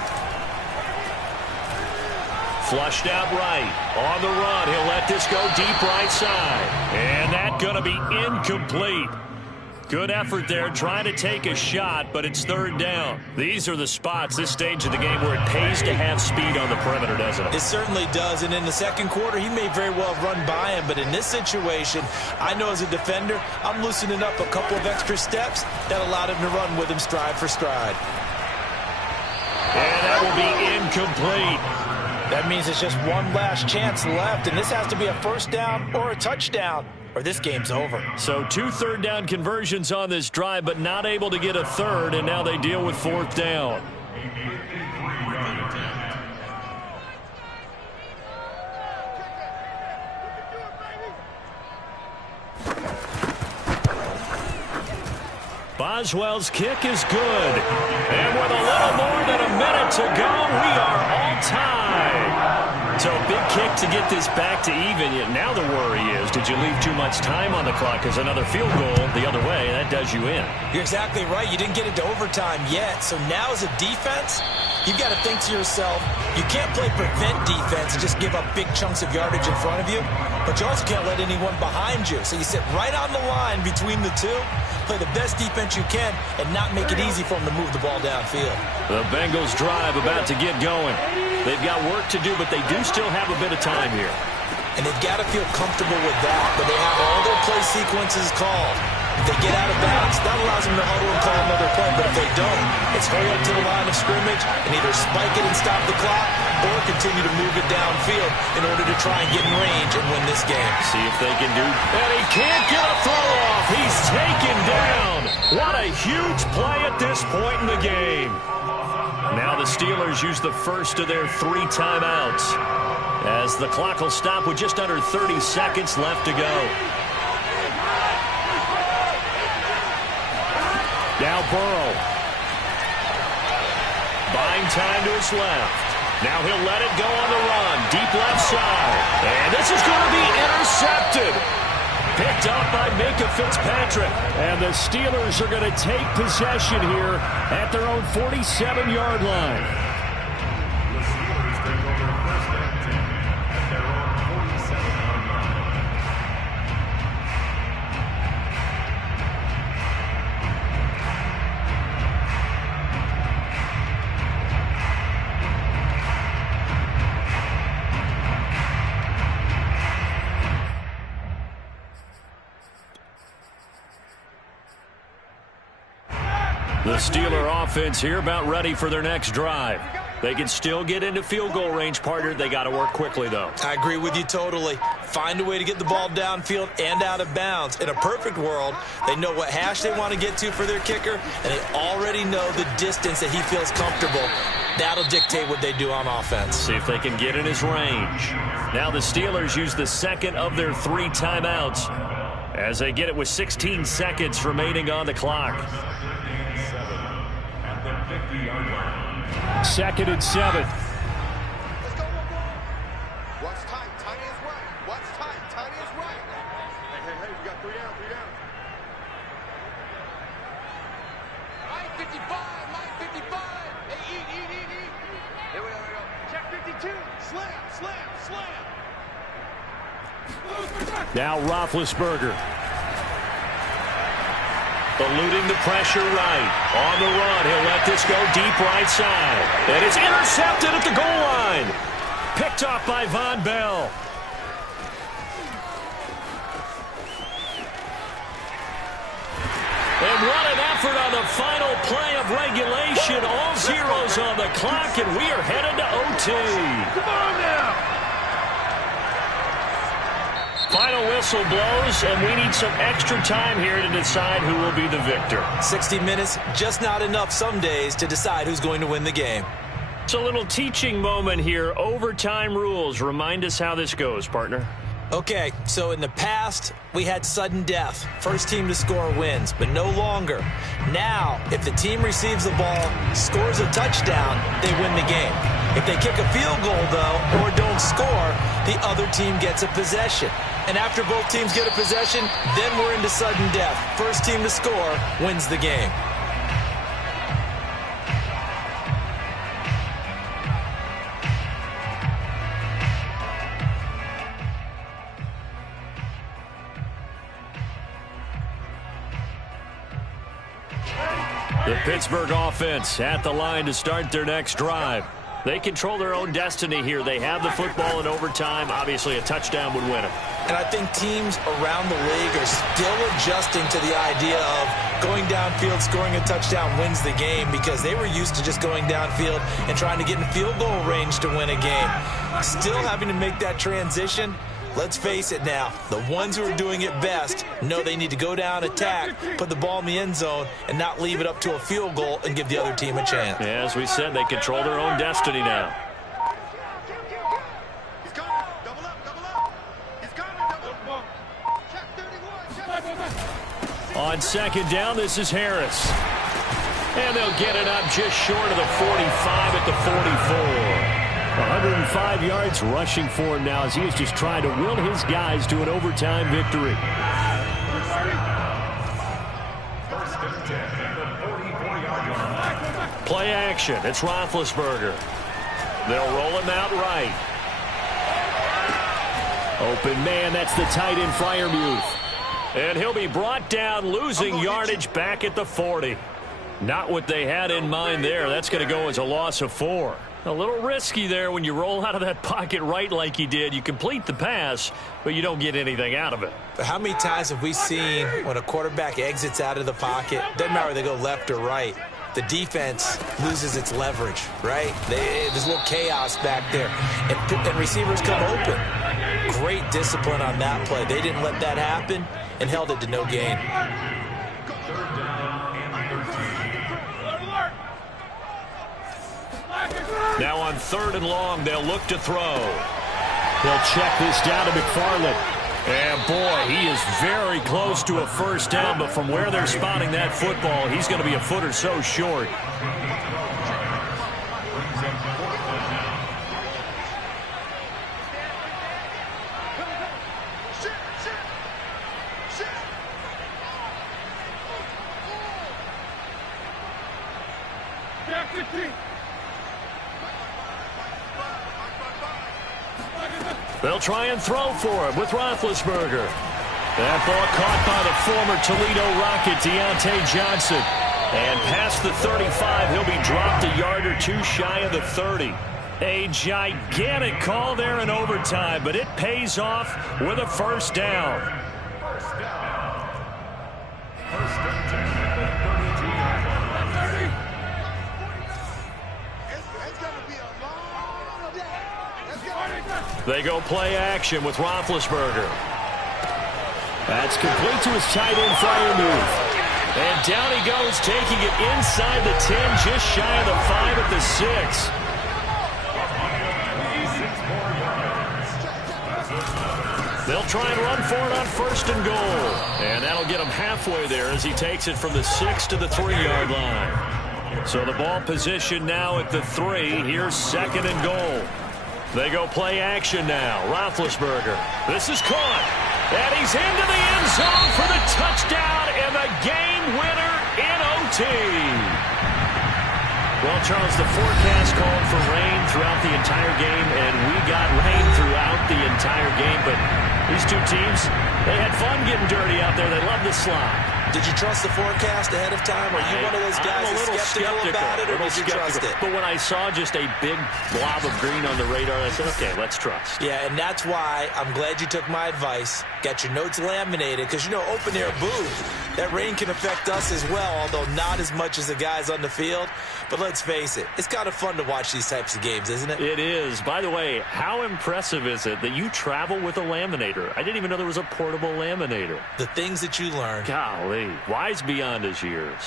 Flushed out right. On the run, he'll let this go deep right side. And that's going to be incomplete. Good effort there, trying to take a shot, but it's third down. These are the spots, this stage of the game, where it pays to have speed on the perimeter, doesn't it? It certainly does, and in the second quarter, he may very well have run by him, but in this situation, I know as a defender, I'm loosening up a couple of extra steps that allowed him to run with him stride for stride. And that will be incomplete. That means it's just one last chance left, and this has to be a first down or a touchdown, or this game's over. So 2 third down conversions on this drive, but not able to get a third, and now they deal with fourth down. Boswell's kick is good. And with a little more than a minute to go, we are all tied. So a big kick to get this back to even. Yet now the worry is, did you leave too much time on the clock? Because another field goal the other way, that does you in. You're exactly right. You didn't get into overtime yet. So now as a defense, you've got to think to yourself, you can't play prevent defense and just give up big chunks of yardage in front of you. But you also can't let anyone behind you. So you sit right on the line between the two, play the best defense you can, and not make it easy for them to move the ball downfield. The Bengals drive about to get going. They've got work to do, but they do still have a bit of time here. And they've got to feel comfortable with that, but they have all their play sequences called. If they get out of bounds, that allows them to huddle and call another play. But if they don't, it's hurry up to the line of scrimmage and either spike it and stop the clock or continue to move it downfield in order to try and get in range and win this game. See if they can do. And he can't get a throw off. He's taken down. What a huge play at this point in the game. Now the Steelers use the first of their 3 timeouts as the clock will stop with just under 30 seconds left to go. Now Burrow. Buying time to his left. Now he'll let it go on the run. Deep left side. And this is going to be intercepted. Picked up by Minka Fitzpatrick. And the Steelers are going to take possession here at their own 47-yard line. The Steelers take over first and 10 at their own 47-yard line. The Steeler offense here about ready for their next drive. They can still get into field goal range, partner. They got to work quickly, though. I agree with you totally. Find a way to get the ball downfield and out of bounds. In a perfect world, they know what hash they want to get to for their kicker, and they already know the distance that he feels comfortable. That'll dictate what they do on offense. See if they can get in his range. Now the Steelers use the second of their 3 timeouts as they get it with 16 seconds remaining on the clock. Second and 7. Let's go. What's tight? Tight is right. What's tight? Tight is right. Hey, we got 3 down, 3 down. Mike 55, Mike 55. Hey, eat. Here we go. Check 52. Slam. Now Roethlisberger. Eluding the pressure right. On the run, he'll let this go deep right side. And it's intercepted at the goal line. Picked off by Von Bell. And what an effort on the final play of regulation. All zeros on the clock, and we are headed to OT. Come on now. Final whistle blows, and we need some extra time here to decide who will be the victor. 60 minutes, just not enough some days to decide who's going to win the game. It's a little teaching moment here. Overtime rules. Remind us how this goes, partner. Okay, so in the past, we had sudden death. First team to score wins, but no longer. Now, if the team receives the ball, scores a touchdown, they win the game. If they kick a field goal, though, or don't score, the other team gets a possession. And after both teams get a possession, then we're into sudden death. First team to score wins the game. The Pittsburgh offense at the line to start their next drive. They control their own destiny here. They have the football in overtime. Obviously, a touchdown would win it. And I think teams around the league are still adjusting to the idea of going downfield, scoring a touchdown wins the game, because they were used to just going downfield and trying to get in field goal range to win a game. Still having to make that transition. Let's face it now, the ones who are doing it best know they need to go down, attack, put the ball in the end zone, and not leave it up to a field goal and give the other team a chance. Yeah, as we said, they control their own destiny now. He's coming. Double up. He's coming. Double up. Check 31. On second down, this is Harris. And they'll get it up just short of the 45 at the 44. 105 yards rushing for him now as he is just trying to will his guys to an overtime victory. First and 10 at the 44-yard line. Play action. It's Roethlisberger. They'll roll him out right. Open man, that's the tight end Freiermuth. And he'll be brought down, losing yardage back at the 40. Not what they had in mind there. That's going to go as a loss of 4. A little risky there when you roll out of that pocket right like you did. You complete the pass, but you don't get anything out of it. But how many times have we seen when a quarterback exits out of the pocket, doesn't matter whether they go left or right, the defense loses its leverage, right? There's a little chaos back there, and receivers come open. Great discipline on that play. They didn't let that happen and held it to no gain. Now on 3rd and long, they'll look to throw. They'll check this down to McFarland. And boy, he is very close to a first down, but from where they're spotting that football, he's going to be a foot or so short. They'll try and throw for him with Roethlisberger. That ball caught by the former Toledo Rocket, Deontay Johnson. And past the 35, he'll be dropped a yard or 2 shy of the 30. A gigantic call there in overtime, but it pays off with a first down. First down. First and 10 at the 32-yard line. It's going to be a long day. Let's go. They go play action with Roethlisberger. That's complete to his tight end Freiermuth. And down he goes, taking it inside the 10, just shy of the 5 at the 6. They'll try and run for it on 1st and goal. And that'll get him halfway there as he takes it from the 6 to the 3-yard line. So the ball position now at the 3. Here's 2nd and goal. They go play action now. Roethlisberger. This is caught. And he's into the end zone for the touchdown and the game winner in OT. Well, Charles, the forecast called for rain throughout the entire game, and we got rain throughout the entire game. But these two teams, they had fun getting dirty out there. They love the slide. Did you trust the forecast ahead of time? Are you one of those guys that's skeptical about it, or did you trust it? But when I saw just a big blob of green on the radar, I said, okay, let's trust. Yeah, and that's why I'm glad you took my advice. Got your notes laminated, because, you know, open-air booth, that rain can affect us as well, although not as much as the guys on the field. But let's face it, it's kind of fun to watch these types of games, isn't it? It is. By the way, how impressive is it that you travel with a laminator? I didn't even know there was a portable laminator. The things that you learn. Golly, wise beyond his years.